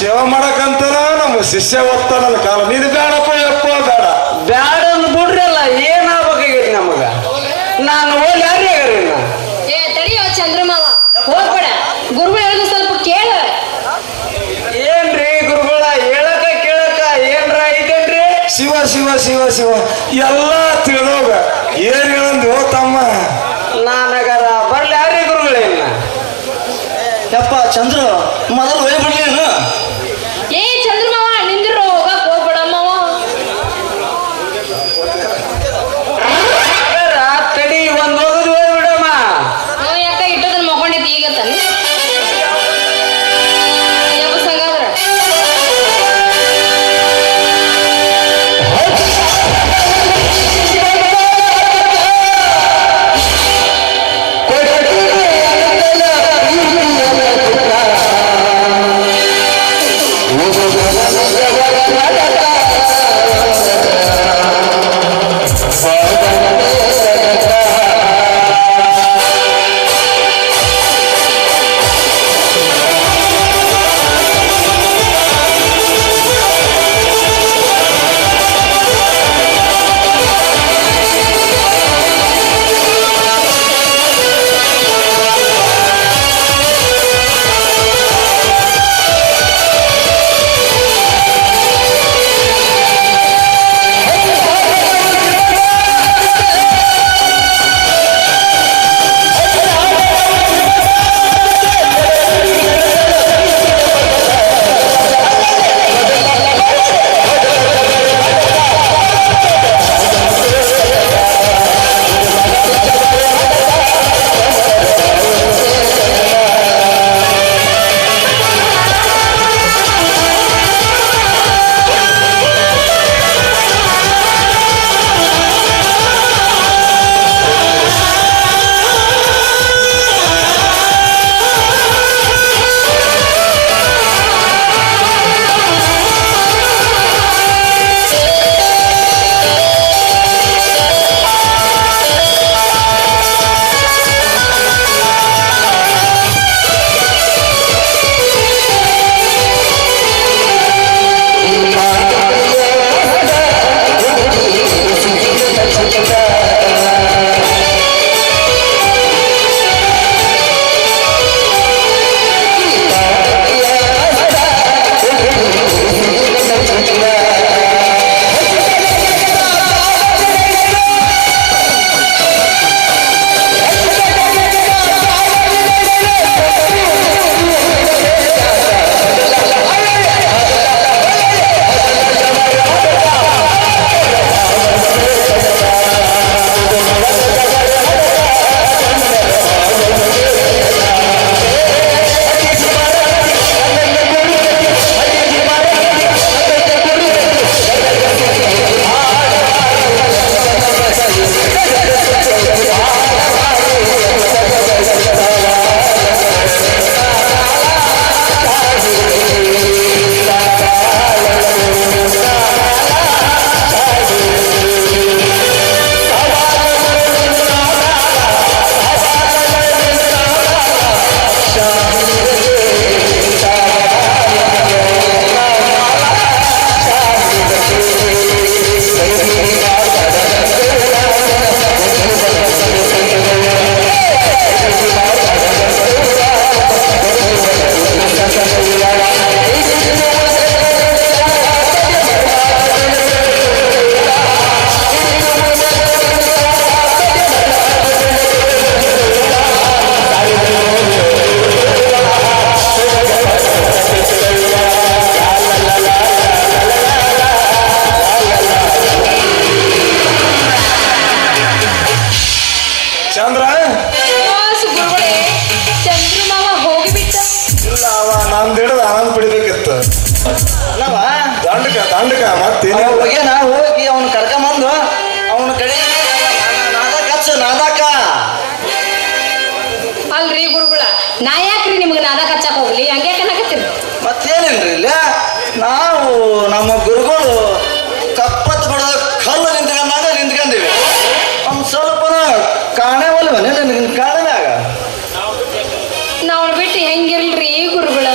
ಸೇವಾ ಮಾಡಕಂತಾನ ನಮ್ಮ ಶಿಷ್ಯ ಓದ್ತಾನ ನನ್ನ ಕಾಲ ನೀನು ಬೇಡಪ್ಪ ಯಪ್ಪ ಬೇಡ ಬ್ಯಾಡ ಅಂದ್ ಬಿಡ್ರಿ ಅಲ್ಲ ಏನಾಗಬೇಕಾಗೈತಿ ನಮಗ ನಾನು ಓದಿ ಯಾರ್ಯಾರ ಏ ತಡಿಯೋ ಚಂದ್ರಮಾವ ಹೋಗ್ಬೇಡ ಗುರುಗಳು ಹೇಳುದು ಸ್ವಲ್ಪ ಕೇಳ ಏನ್ರಿ ಗುರುಗಳ ಹೇಳಕ ಕೇಳಕ ಏನ್ರ ಐತೇನ್ರಿ ಶಿವ ಶಿವ ಶಿವ ಶಿವ ಎಲ್ಲ ತಿಳಿದೋಗ ಏನ್ ಹೇಳಂದು ತಮ್ಮ ನಾನಗರ ಬರ್ಲಿ ಯಾರೇ ಗುರುಗಳೇನ ಯಪ್ಪ ಚಂದ್ರ ಮೊದಲು ಒಯ್ಬಿಡ್ಲೇನು ಏ ಚಂದ್ರಮಾವ ನಿಂದಿರೋ ಹೋಗಕ್ ಹೋಗ್ಬೇಡಮ್ಮವ ತಡಿ ಒಂದ್ ಹೋಗುದು ಹೋಗ್ಬಿಡಮ್ಮ ಯಾಕ ಇಟ್ಟೋದನ್ನ ಮಕ್ಕೊಂಡಿದ್ದು ಈಗ ತಾನೆ ಸಂಗಾದ್ರ ಚಂದ್ರ ಗುರುಗಳೇ ಚಂದ್ರಮಾವ ಹೋಗಿಬಿಟ್ಟ ಇಲ್ಲ ಅವ ನಂದಿಡದ ಆನಂದ ಪಡಿಬೇಕಿತ್ತು ಅಲ್ಲವ ದಂಡಕ ಮತ್ತೇನ ಹೋಗ್ಯಾನ ಹೋಗಿ ಅವನು ಕರ್ಕೊಂಬಂದು ಅವನ ಕಡೆ ನಾದಕ ಹಚ್ಚು ನಾದಕ ಅಲ್ರಿ ಗುರುಗಳ ನಾ ಯಾಕ್ರಿ ನಿಮ್ಗೆ ನಾದ ಹಚ್ಚಕ್ ಹೋಗ್ಲಿ ಹಂಗೆ ಕನ್ನಕತ್ತೀರಿ ಮತ್ತೇನೇನ್ರಿ ಇಲ್ಲ ನಾವು ನಮ್ಮ ಗುರುಗಳು ಕಪ್ಪತ್ ಬಿಡದ ಕಲ್ಲು ನಿಂತ್ಕೊಂಡೀವಿ ಅವ್ನು ಸ್ವಲ್ಪ ಕಾಣೆ ಒಲ್ವನೇ ನನಗೆ ಕಾಣದಾಗ ನಾವ್ ಬಿಟ್ಟು ಹೆಂಗಿರ್ಲ್ರಿ ಗುರುಗಳ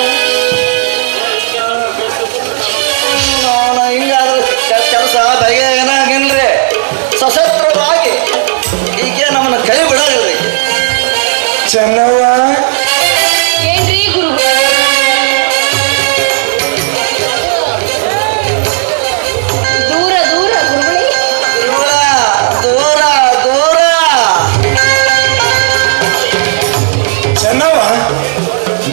ಚೆನ್ನವ್ವ ಏನ್ರಿ ಗುರುಗಳು ದೂರ ದೂರ ಗುರುಗಳೇ ದೂರ ದೂರ ದೂರ ಚೆನ್ನವ್ವ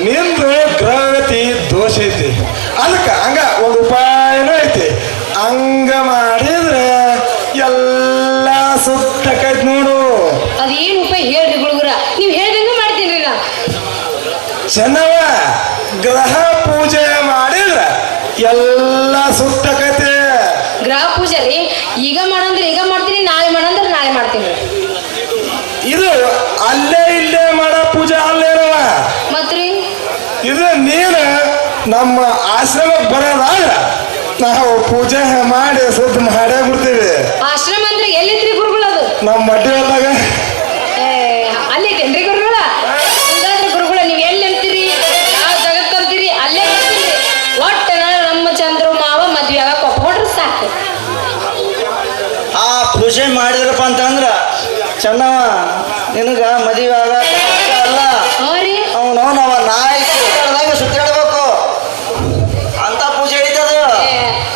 ನಿಂದು ಗ್ರಹಗತಿ ದೋಷ ಐತಿ ಅದಕ್ಕೆ ಹಂಗ ಒಂದು ಉಪಾಯನೂ ಐತಿ ಹಂಗ ಮಾಡಿದ್ರೆ ಎಲ್ಲ ಸುತ್ತಕೈತಿ ನೋಡು. ಅದೇನು ಉಪಾಯ ಹೇಳ್ರಿ ಗುರುಗುರ ನೀವ್ ಹೇಳ್ದಂಗ ಮಾಡ್ತೀನಿ ನಾ ಚೆನ್ನವ್ವ ಗ್ರಹ ಪೂಜೆ ಮಾಡಿದ್ರೆ ಎಲ್ಲ ಸುತ್ತಕೈತಿ. ಗ್ರಹ ಪೂಜೆ ರೀ ಈಗ ಮಾಡಂದ್ರೆ ಈಗ ಮಾಡ್ತೀನಿ ನಾಳೆ ಮಾಡಂದ್ರೆ ನಾಳೆ ಮಾಡ್ತೀನಿ ಇದು ಅಲ್ಲೇ ಇಲ್ಲೇ ಮಾಡೋ ಪೂಜೆ ಅಲ್ಲೇನವ. ಮತ್ರಿ ಇದು ನೀನು ನಮ್ಮ ಆಶ್ರಮಕ್ಕೆ ಬರೋದಾಗ ನಾವು ಪೂಜೆ ಮಾಡಿ ಸುತ್ತ ಮಾಡೇ ಬಿಡ್ತೀವಿ. ಆಶ್ರಮ ಅಂದ್ರೆ ಎಲ್ಲಿದ್ರಿ ಗುರುಗಳು ಅದು ನಮ್ಮ ಮಡ್ಡಿ ಹೊಲ್ದಾಗ ಅಲ್ಲಿ ಐತೇನ್ರಿ ಗುರುಗಳ ಹಂಗಾದ್ರೆ ಗುರುಗಳ ನೀವ್ ಎಲ್ಲಿ ಅಂತೀರಿ ಯಾವ ಜಗತ್ ಅಂತೀರಿ ಅಲ್ಲೇ ಬರ್ತೀರಿ ಒಟ್ಟ ನಮ್ಮ ಚಂದ್ರ ಮಾವ ಮದ್ವೆ ಆಗಕ್ ಒಪ್ಕೊಂಡ್ರೆ ಸಾಕು ಆ ಪೂಜೆ ಮಾಡಿದ್ರಪ್ಪ ಅಂತಂದ್ರ ಚೆನ್ನವ ನಿನಗ ಮದುವೆ ಅಲ್ಲ ರೀ ಅವನು ನಾವ ನಾಯಿ ಸುತ್ತಾಡ್ಬೇಕು ಅಂತ ಪೂಜೆ ಐತದ.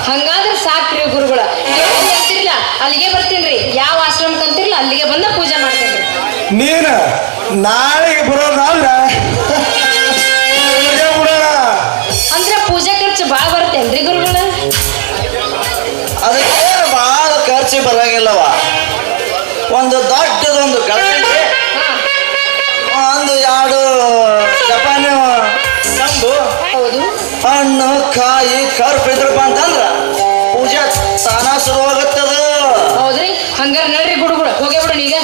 ಹಂಗಾದ್ರೆ ಸಾಕ್ರಿ ಗುರುಗಳ ಎಲ್ಲಿ ಅಂತಿರ್ಲ ಅಲ್ಲಿಗೆ ಬರ್ತೀನ್ರಿ ಯಾವ ಆಶ್ರಮಕ್ಕೆ ಅಂತಿರ್ಲ ಅಲ್ಲಿಗೆ ಬಂದ ಪೂಜೆ ಮಾಡ್ತೇನ್ರಿ ನೀನು ನಾಳೆಗೆ ಬರೋದಾದ್ರೆ ಇಲ್ಲಿಗೆ ಬಿಡೋಣ. ಅಂದ್ರೆ ಪೂಜೆ ಖರ್ಚು ಭಾಳ ಬರುತ್ತೇನ್ರಿ ಗುರುಗಳ ಅದಕ್ಕೆ ಬಹಳ ಖರ್ಚು ಬರಂಗಿಲ್ಲವ. ಒಂದು ದೊಡ್ಡದೊಂದು ಗಣಪತಿ ಒಂದು ಎರಡು ಜಪಾನಿ ಕಂಬು ಹೌದು ಹಣ್ಣು ಕಾಯಿ ಕರ್ಪು ಇದ್ರಪ್ಪ ಅಂತಂದ್ರ ಪೂಜೆ ತಾನ ಶುರುವಾಗತ್ತದ. ಹೌದ್ರಿ ಹಂಗಾರೆ ನಡ್ರಿ ಗುರುಗಳು ಹೋಗೇ ಬಿಡೋಣ ಈಗ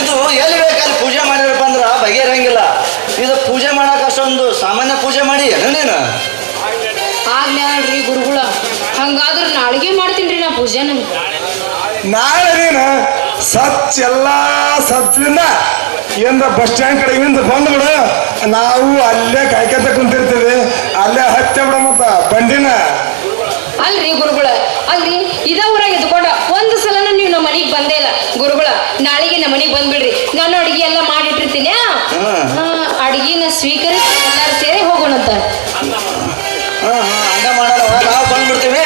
ಇದು ಎಲ್ಲಿ ಬೇಕಲ್ಲಿ ಪೂಜೆ ಮಾಡಿದ್ರಪ್ಪ ಅಂದ್ರ ಬಗೆಹರಂಗಿಲ್ಲ. ಇದು ಪೂಜೆ ಮಾಡಕ್ ಅಷ್ಟೊಂದು ಸಾಮಾನ್ಯ ಪೂಜೆ ಮಾಡಿ ನೀನು ಆಗ್ನ್ಯಾಳ್ರಿ ಗುರುಗಳ ಹಂಗಾದ್ರೆ ನಾಳೆಗೆ ಮಾಡ್ತೀನಿ ನಾ ಪೂಜೆ ನಮ್ಗೆ ನಾಳೆ ನೀನು ಎಲ್ಲ ಸತ್ತಿಂದ ಏನ್ರ ಬಸ್ ಸ್ಟ್ಯಾಂಡ್ ಕಡೆಗಿಂದ ಬಂದ್ಬಿಡು. ನಾವು ಅಲ್ಲೇ ಕಾಯ್ಕೊಂತ ಕುಂತಿರ್ತೀವಿ, ಅಲ್ಲೇ ಹತ್ತೆ ಬಿಡ ಮತ್ತ ಬಂಡಿನ. ಅಲ್ರಿ ಗುರುಗಳ ಅಲ್ರಿ ಇದ ಊರಾಗ ಎದ್ಕೊಂಡ ಒಂದು ಸಲನ ನೀವು ನಮ್ಮ ಮನೆಗೆ ಬಂದೇ ಇಲ್ಲ ಗುರುಗಳ ನಾಳೆಗೆ ನಮ್ಮ ಮನೆಗೆ ಬಂದ್ಬಿಡ್ರಿ ನಾನು ಅಡಿಗೆ ಎಲ್ಲ ಮಾಡಿಟ್ಟಿರ್ತೀನಿ ಅಡಿಗೆನ ಸ್ವೀಕರಿಸಿ ಎಲ್ಲಾರು ಸೇರಿ ಹೋಗೋಣಂತ ಹಂಗ ಮಾಡೋಣ. ನಾವು ಬಂದ್ಬಿಡ್ತೀವಿ.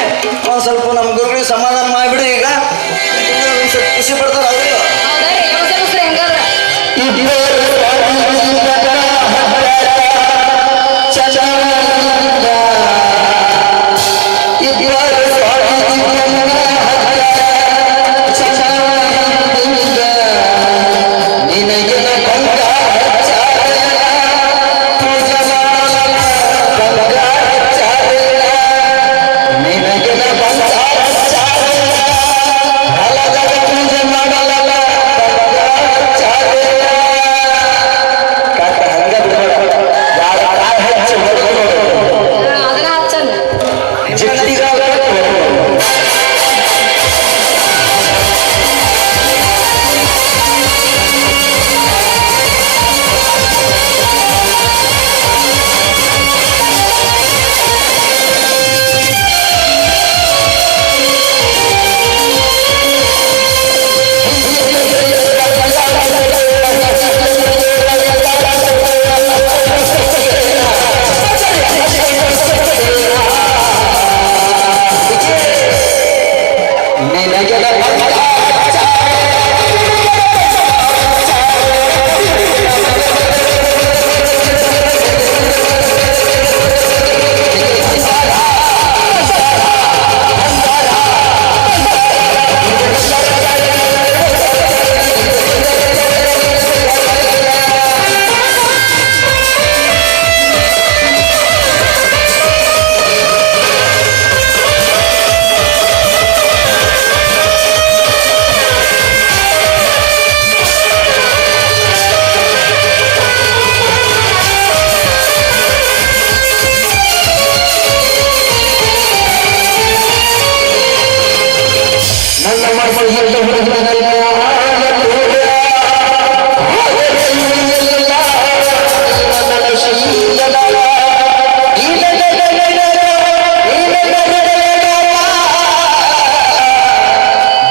ಒಂದ್ ಸ್ವಲ್ಪ ನಮ್ಮ ಗುರುಗಳಿಗೆ ಸಮಾಧಾನ ಮಾಡಿಬಿಡಿ. ಈಗ ಸ್ವಲ್ಪ ಖುಷಿ ಪಡ್ತಾರೆ ಅವರು. ಹೌದಾ ಹೆಂಗಾದ್ರ ಅದನ್ನ ಹಚ್ಚಂದ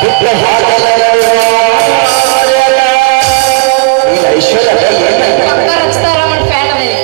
ಪಕ್ಕ ರಚಿತಾರಾಮನ್ ಫ್ಯಾನ್ ಅದೇನೆ.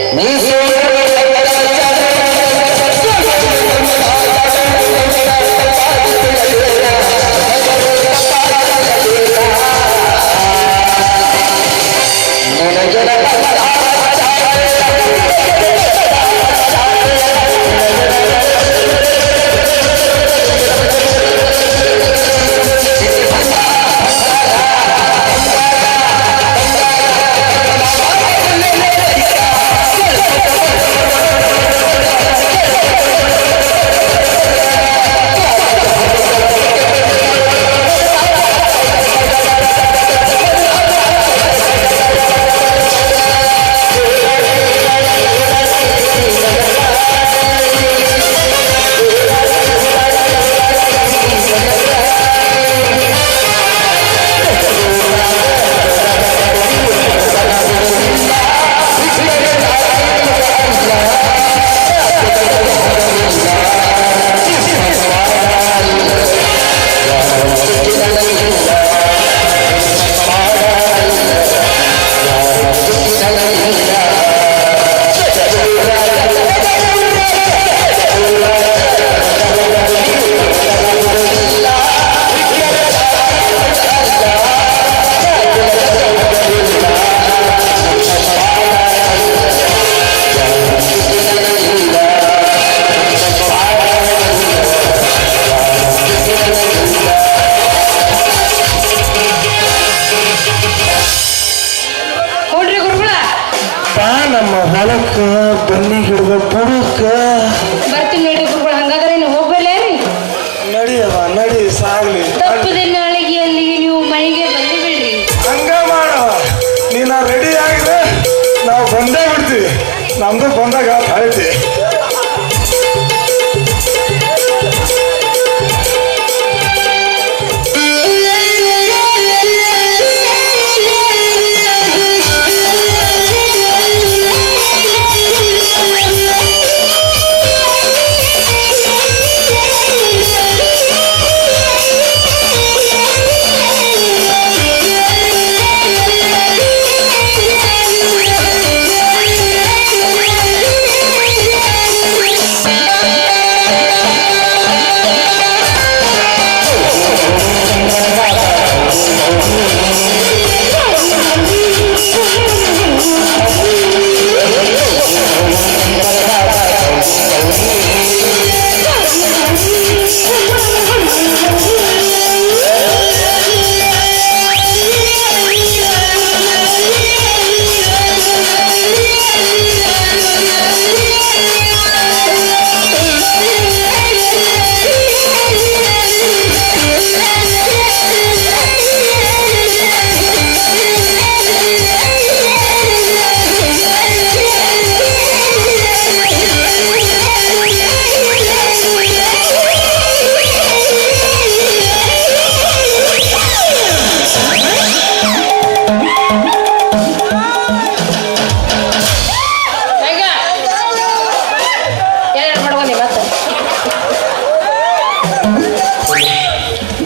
ನೋಡ್ರಿ ಗುರುಗಳ ನಮ್ಮ ಹೊಲಕ್ಕ ಬನ್ನಿ ಗಿಡದ ಬುಡಕ್ಕ ಬರ್ತೀನಿ ನೋಡ್ರಿ ಗುರುಗಳ. ಹಂಗಾದ್ರೆ ನೀವು ಹೋಗ್ಬಲ್ಲೇರಿ? ನಡಿಯವ ನಡಿ ಸಾಗ್ಲಿ. ತಪ್ಪದೆ ನಾಳೆಗೆ ಅಲ್ಲಿಗೆ ನೀವು ಮನೆಗೆ ಬಂದು ಬಿಡ್ರಿ. ಹಂಗ ಮಾಡವ ನೀನ ರೆಡಿ ಆಗಿದೆ ನಾವು ಬಂದೇ ಬಿಡ್ತೀವಿ. ನಮ್ದು ಬಂದಾಗ ಐತಿ.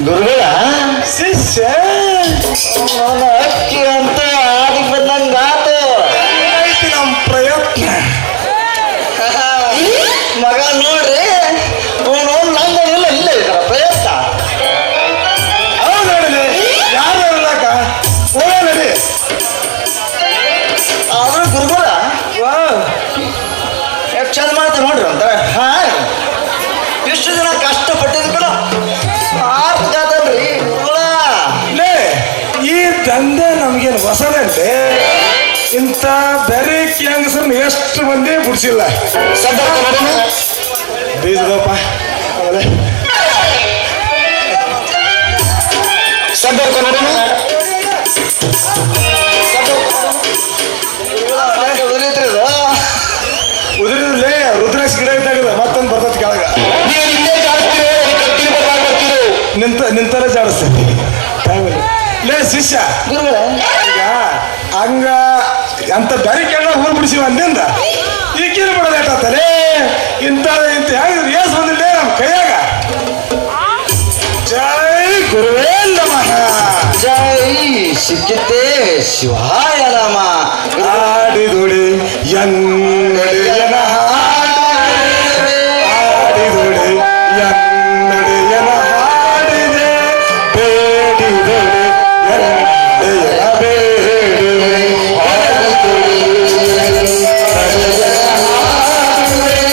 ಗುರುಗಳ ಶಿಷ್ಯ ನನ್ನ ಅಕ್ಕಿ ಅಂತ ಆದಿಗೆ ಬಂದಂಗಾತು. ಐತಿ ನಮ್ಮ ಪ್ರಯತ್ನ. ಮಗ ನೋಡ್ರಿ ಅವನು ನಂದೇನಿಲ್ಲ ಇಲ್ಲ ಇದರ ಪ್ರಯತ್ನ. ಹೌದು ನಡಿಲಿ ಯಾರು ಇರ್ಲಾಕ ಹೋಗ ನಡಿ. ಆದ್ರೂ ಗುರುಗಳ ಎಷ್ಟು ಚಂದ ಮಾಡ್ತಾರೆ ನೋಡ್ರಿ ಒಂಥರ. ಹಾ ಇಷ್ಟು ದಿನ ಕಷ್ಟಪಟ್ಟಿದ್ ಕೂಡ ಸಾರ್ಥಕದಲ್ರಿ ಗುರುಗಳ. ಲೇ ಈ ದಂಧೆ ನಮ್ಗೇನು ಹೊಸದಂತೆ. ಇಂಥ ಬೇರೆ ಹೆಂಗಸರನ್ನ ಎಷ್ಟು ಮಂದಿ ಬಿಡಿಸಿಲ್ಲ. ಬೀಜದಪ್ಪ ಆಮೇಲೆ ಉದುರಿದ್ರಲ್ಲೇ ರುದ್ರಾಕ್ಷ ಗಿಡ ಇದ್ದಾಗದ ಮತ್ತೊಂದು ಬರ್ತದ ಕೆಳಗ ನಿಂತಲ್ಲೇ ಜಾಡಿಸ್ತೈತಿ ಟೈಮಲ್ಲಿ. ಲೇ ಶಿಷ್ಯ ಗುರುಗಳ ಈಗ ಹಂಗ ಅಂತ ಬೇರೆ ಕೆಳ ಊರು ಬಿಡಿಸಿವ ಅಂದಿಂದ ಈಗೇನು ಬಿಡೋದು ಏಟಾತಲೇ ಇಂಥ ಹೆಂಗ್ ಏಸ್ ಬಂದಿಲ್ಲ ನಮ್ಮ ಕೈಯಾಗ. ಜೈ ಗುರುವೇ ಸಿಕ್ಕಿತ್ತೇ ಶಿವಾಯ ನಾಮ. ಆಡಿದುಡಿ ಎನ್ನಡೆಯನ ಹಾಡಿದೆ, ಆಡಿದುಡಿ ಎನ್ನಡೆಯನ ಹಾಡಿದೆ, ಬೇಡಿದುಡಿ ಎನ್ನಡೆಯನ ಬೇಡಿದೆ, ಆಡಿದುಡಿ ಎನ್ನಡೆಯನ ಹಾಡಿದೆ,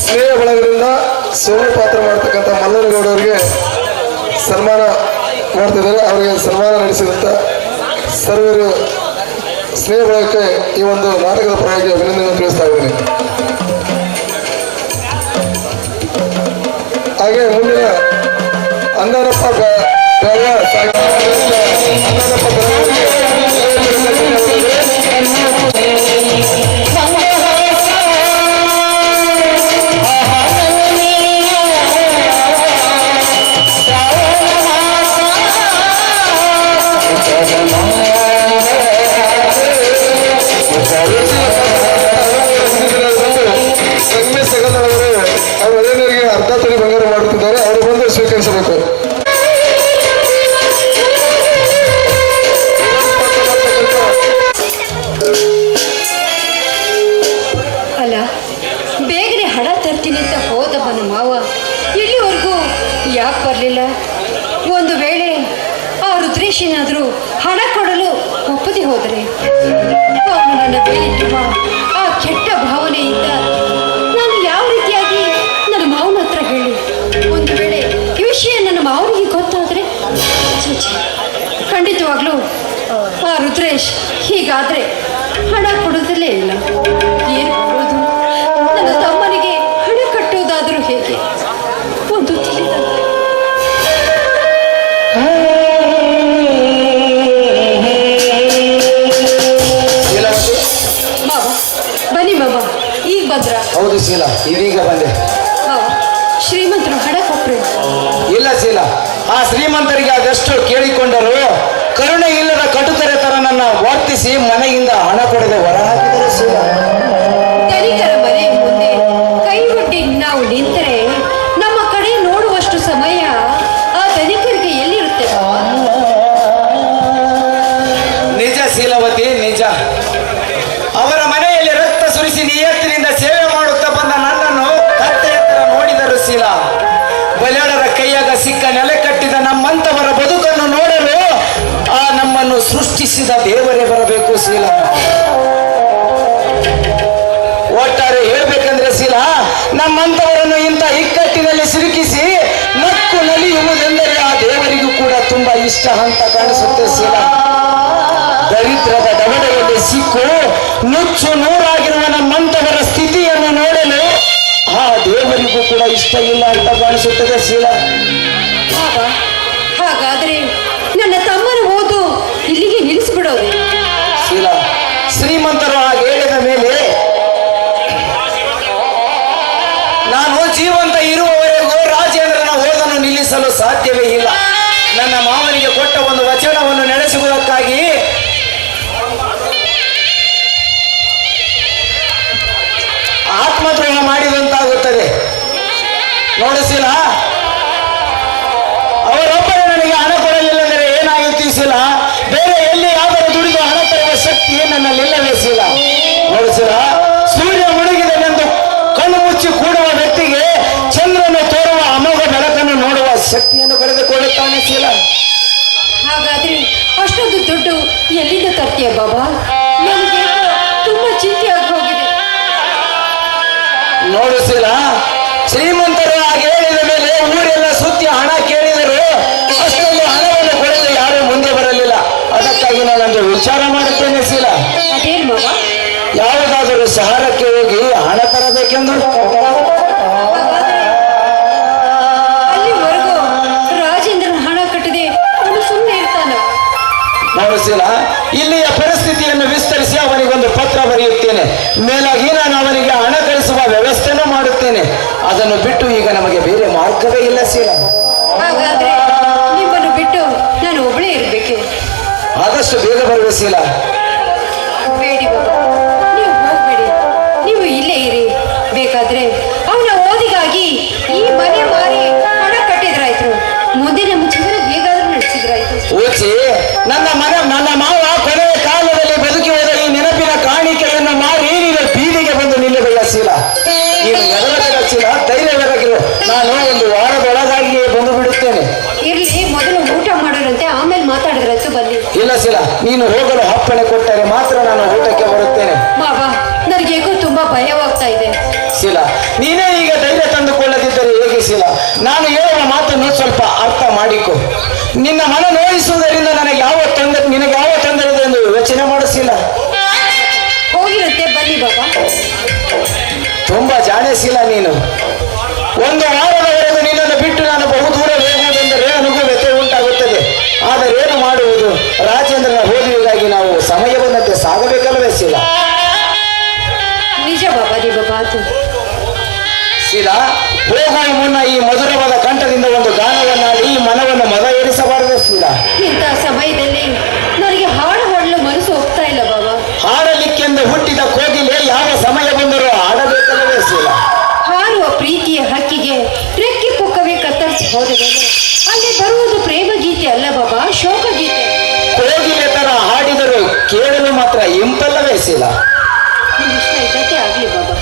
ಸ್ನೇಹ ಬಳಗದಿಂದ ಸೋಲು ಪಾತ್ರ ಮಾಡ್ತಕ್ಕಂಥ ಮಲ್ಲನಗೌಡರಿಗೆ ಸನ್ಮಾನ ಮಾಡ್ತಿದ್ದಾರೆ. ಅವರಿಗೆ ಸನ್ಮಾನ ನಡೆಸಿದಂಥ ಸರ್ವರು ಸ್ನೇಹ ಬಳಗಕ್ಕೆ ಈ ಒಂದು ನಾಟಕದ ಪರವಾಗಿ ಅಭಿನಂದನೆ ತಿಳಿಸ್ತಾ ಇದ್ದೀನಿ. ಹಾಗೆ ಮುಂದಿನ ಅಂದಾನಪ್ಪ ಅರ್ಧ ತೊಲಿ ಬಂಗಾರ ಮಾಡುತ್ತಿದ್ದಾರೆ. ಅವರು ಬಂದು ಸ್ವೀಕರಿಸಬೇಕು. ಅಲ್ಲ, ಬೇಗನೆ ಹಣ ತರ್ತೀನಿ ಅಂತ ಹೋದವನ ಮಾವ ಇಲ್ಲಿವರೆಗೂ ಯಾಕೆ ಬರಲಿಲ್ಲ? ಒಂದು ವೇಳೆ ಆ ರುದ್ರೇಶನಾದರೂ ಹಣ ಕೊಡಲು ಒಪ್ಪದೆ ಹೋದರೆ ಅವನು ನನ್ನ ಬೇಡಿರುವ ಆ ಕೆಟ್ಟ ಭಾವನೆಯಿಂದ ನಾನು ಯಾವ ರೀತಿಯಾಗಿ ನನ್ನ ಮಾವನ ಹತ್ರ ಹೇಳಿ, ಒಂದು ವೇಳೆ ಈ ವಿಷಯ ನನ್ನ ಮಾವನಿಗೆ ಗೊತ್ತಾದರೆ ಖಂಡಿತವಾಗ್ಲೂ ಆ ರುದ್ರೇಶ್ ಹೀಗಾದ್ರೆ ಹಣ ಕೊಡೋದಲ್ಲೇ ಇಲ್ಲ. ಏನು ಕೊಡೋದು? ನನ್ನ ತಮ್ಮನಿಗೆ ಹಣ ಕಟ್ಟುವುದಾದರೂ ಹೇಗೆ? ಒಂದು ತಿಳಿದಂತೆ. ಮಾವ ಬನ್ನಿ ಮಾವ, ಈಗ ಬಂದ್ರ? ಹೌದು ಶೀಲ, ಇದೀಗ ಬಂದೆ. ಮಾವ, ಶ್ರೀಮಂತರು ಹಣ ಕೊಟ್ರು. ಇಲ್ಲ ಶೀಲ, ಆ ಶ್ರೀಮಂತರಿಗೆ ಅದೆಷ್ಟು ಕೇಳಿಕೊಂಡರು ಕರುಣೆ ಇಲ್ಲದ ಕಟುಕರೆ ತರ ನನ್ನ ವರ್ತಿಸಿ ಮನೆಯಿಂದ ಹಣ ಕೊಡದೆ ಹೊರ ಹಾಕಿದರು ಶೀಲ. ಧನಿಕರ ಮನೆ ಮುಂದೆ ಕೈ ಒಡ್ಡಿ ನಾವು ನಿಂತರೆ ನಮ್ಮ ಕಡೆ ನೋಡುವಷ್ಟು ಸಮಯ ಆ ಧನಿಕರಿಗೆ ಎಲ್ಲಿರುತ್ತೆ ಮಾವ? ನಿಜ ಶೀಲವತಿ, ನಿಜ. ಅವರ ಮನೆಯಲ್ಲಿ ರಕ್ತ ಸುರಿಸಿ ನಿಯತ್ತಿನಿಂದ ಸೇವೆ ಮಾಡುತ್ತಾ ಬಂದ ನನ್ನನ್ನು ಕತ್ತೆ ಎತ್ತರ ನೋಡಿದರು ಶೀಲ. ಬಲಿಯಾಡರ ಕೈಯಾಗ ಸಿಕ್ಕ ನೆಲೆ ಕಟ್ಟಿದ ನಮ್ಮಂತವರ ಬದುಕನ್ನು ನೋಡಲು ಆ ನಮ್ಮನ್ನು ಸೃಷ್ಟಿಸಿದ ದೇವರೇ ಬರಬೇಕು ಶೀಲ. ಒಟ್ಟಾರೆ ಹೇಳ್ಬೇಕಂದ್ರೆ ಶೀಲ, ನಮ್ಮಂತವರನ್ನು ಇಂಥ ಇಕ್ಕಟ್ಟಿನಲ್ಲಿ ಸಿಲುಕಿಸಿ ನಕ್ಕು ನಲಿಯುವುದೆಂದರೆ ಆ ದೇವರಿಗೂ ಕೂಡ ತುಂಬಾ ಇಷ್ಟ ಅಂತ ಕಾಣಿಸುತ್ತೆ ಶೀಲ. ದರಿದ್ರದ ದವಡೆಯಲ್ಲಿ ಸಿಕ್ಕು ನುಚ್ಚು ನೂರಾಗಿರುವ ನಮ್ಮಂತವರ ಸ್ಥಿತಿಯನ್ನು ನೋಡಲು ಆ ದೇವರಿಗೂ ಕೂಡ ಇಷ್ಟ ಇಲ್ಲ ಅಂತ ಕಾಣಿಸುತ್ತದೆ ಶೀಲ. ಹಾಗಾದ್ರೆ ನನ್ನ ತಮ್ಮನ ಓದು ಇಲ್ಲಿಗೆ ನಿಲ್ಲಿಸ್ಬಿಡೋದು. ಶೀಲ, ಶ್ರೀಮಂತರು ಹಾಗೆ ಹೇಳಿದ ಮೇಲೆ ನಾನು ಜೀವಂತ ಇರುವವರೆಗೂ ರಾಜೇಂದ್ರನ ಓದನ್ನು ನಿಲ್ಲಿಸಲು ಸಾಧ್ಯವೇ ಇಲ್ಲ. ನನ್ನ ಮಾವನಿಗೆ ಕೊಟ್ಟ ಒಂದು ವಚನವನ್ನು ನಡೆಸುವುದಕ್ಕಾಗಿ ಆತ್ಮದ್ರೋಹ ಮಾಡಿದಂತಾಗುತ್ತದೆ. ನೋಡಿಸಿಲ್ಲ, ಅವರೊಬ್ಬರೇ ನನಗೆ ಹಣ ಕೊಡಲಿಲ್ಲಂದರೆ ಏನಾಗುತ್ತಿಸಿಲ್ಲ, ಬೇರೆ ಎಲ್ಲಿ ಯಾದರೂ ದುಡಿದು ಹಣ ತರುವ ಶಕ್ತಿ ನನ್ನಲ್ಲಿಲ್ಲವೇ ಶೀಲ. ನೋಡಿಸಿಲ್ಲ, ಸೂರ್ಯ ಮುಳುಗಿದನೆಂದು ಕಣ್ಣು ಮುಚ್ಚಿ ಕೂಡುವ ವ್ಯಕ್ತಿಗೆ ಚಂದ್ರನು ತೋರುವ ಅಮೋಘ ಬೆಳಕನ್ನು ನೋಡುವ ಶಕ್ತಿಯನ್ನು ಕಳೆದುಕೊಳ್ಳುತ್ತಾನೆ ಶೀಲ. ಹಾಗಾದ್ರೆ ಅಷ್ಟೊಂದು ದುಡ್ಡು ಎಲ್ಲಿಂದ ತರ್ತೀಯ ಬಾಬಾ? ನನಗೆ ತುಂಬಾ ಚಿಂತೆ ಆಗಿ ಹೋಗಿದೆ. ನೋಡು ಶೀಲ, ಶ್ರೀಮಂತರು ಹಾಗೆ ಹೇಳಿದ ಮೇಲೆ ಊರೆಲ್ಲ ಸುತ್ತಿ ಹಣ ಕೇಳಿದರು. ಅಷ್ಟೊಂದು ಹಣವನ್ನು ಕೊಡಲು ಯಾರೂ ಮುಂದೆ ಬರಲಿಲ್ಲ. ಅದಕ್ಕಾಗಿ ನಾನೊಂದು ವಿಚಾರ ಮಾಡುತ್ತೇನೆ ಶೀಲ. ಅದೇನು ಬಾಬಾ? ಯಾವುದಾದರೂ ಶಹರಕ್ಕೆ ಹೋಗಿ ಹಣ ತರಬೇಕೆಂದು. ಅಲ್ಲಿವರೆಗೂ ರಾಜೇಂದ್ರನ ಹಣ ಕಟ್ಟದೆ ಅವನು ಸುಮ್ಮನೆ ಇರ್ತಾನ? ನೋಡು ಶೀಲ, ಇಲ್ಲಿಯ ಪರಿಸ್ಥಿತಿಯನ್ನು ವಿಸ್ತರಿಸಿ ಅವನಿಗೊಂದು ಪತ್ರ ಬರೆಯುತ್ತೇನೆ. ಮೇಲಾಗಿ ನಾನು ಅವನಿಗೆ ಹಣ ಕಳಿಸುವ ವ್ಯವಸ್ಥೆನೂ ಮಾಡುತ್ತೇನೆ. ಅದನ್ನು ಬಿಟ್ಟು ಈಗ ನಮಗೆ ಬೇರೆ ಮಾರ್ಗವೇ ಇಲ್ಲ ಶೀಲ. ಹಾಗಾದ್ರೆ ನಿಮ್ಮನ್ನು ಬಿಟ್ಟು ನಾನು ಒಬ್ಬಳೇ ಇರ್ಬೇಕೆ? ಆದಷ್ಟು ಬೇಗ ಬರುವ ಶೀಲ. ಬೇಡಿ ಬಾಬಾ, ನೀವು ಹೋಗ್ಬೇಡಿ, ನೀವು ಇಲ್ಲೇ ಶೀಲ, ನೀನು ಹೋಗಲು ಅಪ್ಪಣೆ ಕೊಟ್ಟರೆ ಮಾತ್ರ ನಾನು ಊಟಕ್ಕೆ ಬರುತ್ತೇನೆ. ಬಾಬಾ ನನಗೇಗೋ ತುಂಬಾ ಭಯವಾಗ್ತಾ ಇದೆ. ಶೀಲ, ನೀನೇ ಈಗ ಧೈರ್ಯ ತಂದುಕೊಳ್ಳದಿದ್ದರೆ ಹೇಗೆ ಶೀಲ? ನಾನು ಹೇಳುವ ಮಾತನ್ನು ಸ್ವಲ್ಪ ಅರ್ಥ ಮಾಡಿಕೊ. ನಿನ್ನ ಮನ ನೋಯಿಸುವುದರಿಂದ ನಿನಗೆ ಯಾವ ತೊಂದರೆ ಇದೆ ಎಂದು ಯೋಚನೆ ಮಾಡಿಸಿಲ್ಲ. ಹೋಗಿರುತ್ತೆ ಬನ್ನಿ ಬಾಬಾ. ತುಂಬಾ ಜಾಣೆಸಿಲ್ಲ ನೀನು. ಒಂದು ವಾರದವರೆಗೂ ನಿನ್ನನ್ನು ಬಿಟ್ಟು ನಾನು ಬಹುದೂರ ಹೋಗುವುದೆಂದರೆ ನನಗೂ ವ್ಯಥೆ ಉಂಟಾಗುತ್ತದೆ. ಆದರೆ ಏನು ಮಾಡುವುದು? ರಾಜೇಂದ್ರನ ಓದುವಿಗಾಗಿ ನಾವು ಸಮಯ ಬಂದಂತೆ ಸಾಗಬೇಕಲ್ಲವೇ ಶೀಲ? ನಿಜ ಬಾಬಾ ನಿಮ್ಮ ಮಾತು. ಶೀಲ, ಹೋಗುವ ಮುನ್ನ ಈ ಮಧುರವಾದ ಕಂಠದಿಂದ ಒಂದು ಗಾನವನ್ನಾಡಿ ಈ ಮನವನ್ನು ಮದ ಏರಿಸಬಾರದು ಶೀಲ. ಇಂಥ ಸಮಯದಲ್ಲಿ ನನಗೆ ಹಾಡು ಹಾಡಲು ಮನಸ್ಸು ಹೋಗ್ತಾ ಇಲ್ಲ ಬಾಬಾ. ಹಾಡಲಿಕ್ಕೆಂದು ಹುಟ್ಟಿದ ಕೋಗಿಲೆ ಯಾವ ಸಮಯ ಬಂದರೂ ಆಡಬೇಕಲ್ಲವೇ ಶೀಲ? ಹಾರುವ ಪ್ರೀತಿಯ ಹಕ್ಕಿಗೆ ರೆಕ್ಕೆ ಪುಕ್ಕವೇ ಕತ್ತರಿಸಿ ಹೋದ ಮೇಲೆ ಅಲ್ಲಿ ಬರುವುದು ಪ್ರೇಮ ಗೀತೆ ಅಲ್ಲ ಬಾಬಾ, ಶೋಕ ಗೀತೆ. ಕೋಗಿಲೆ ತರ ಹಾಡಿದರೂ ಕೇಳಲು ಮಾತ್ರ ಇಂಪಲ್ಲವೇ ಶೀಲ? ನಿಮ್ಮಿಷ್ಟ ಇದ್ದಕ್ಕೆ ಆಗ್ಲಿ ಬಾಬಾ.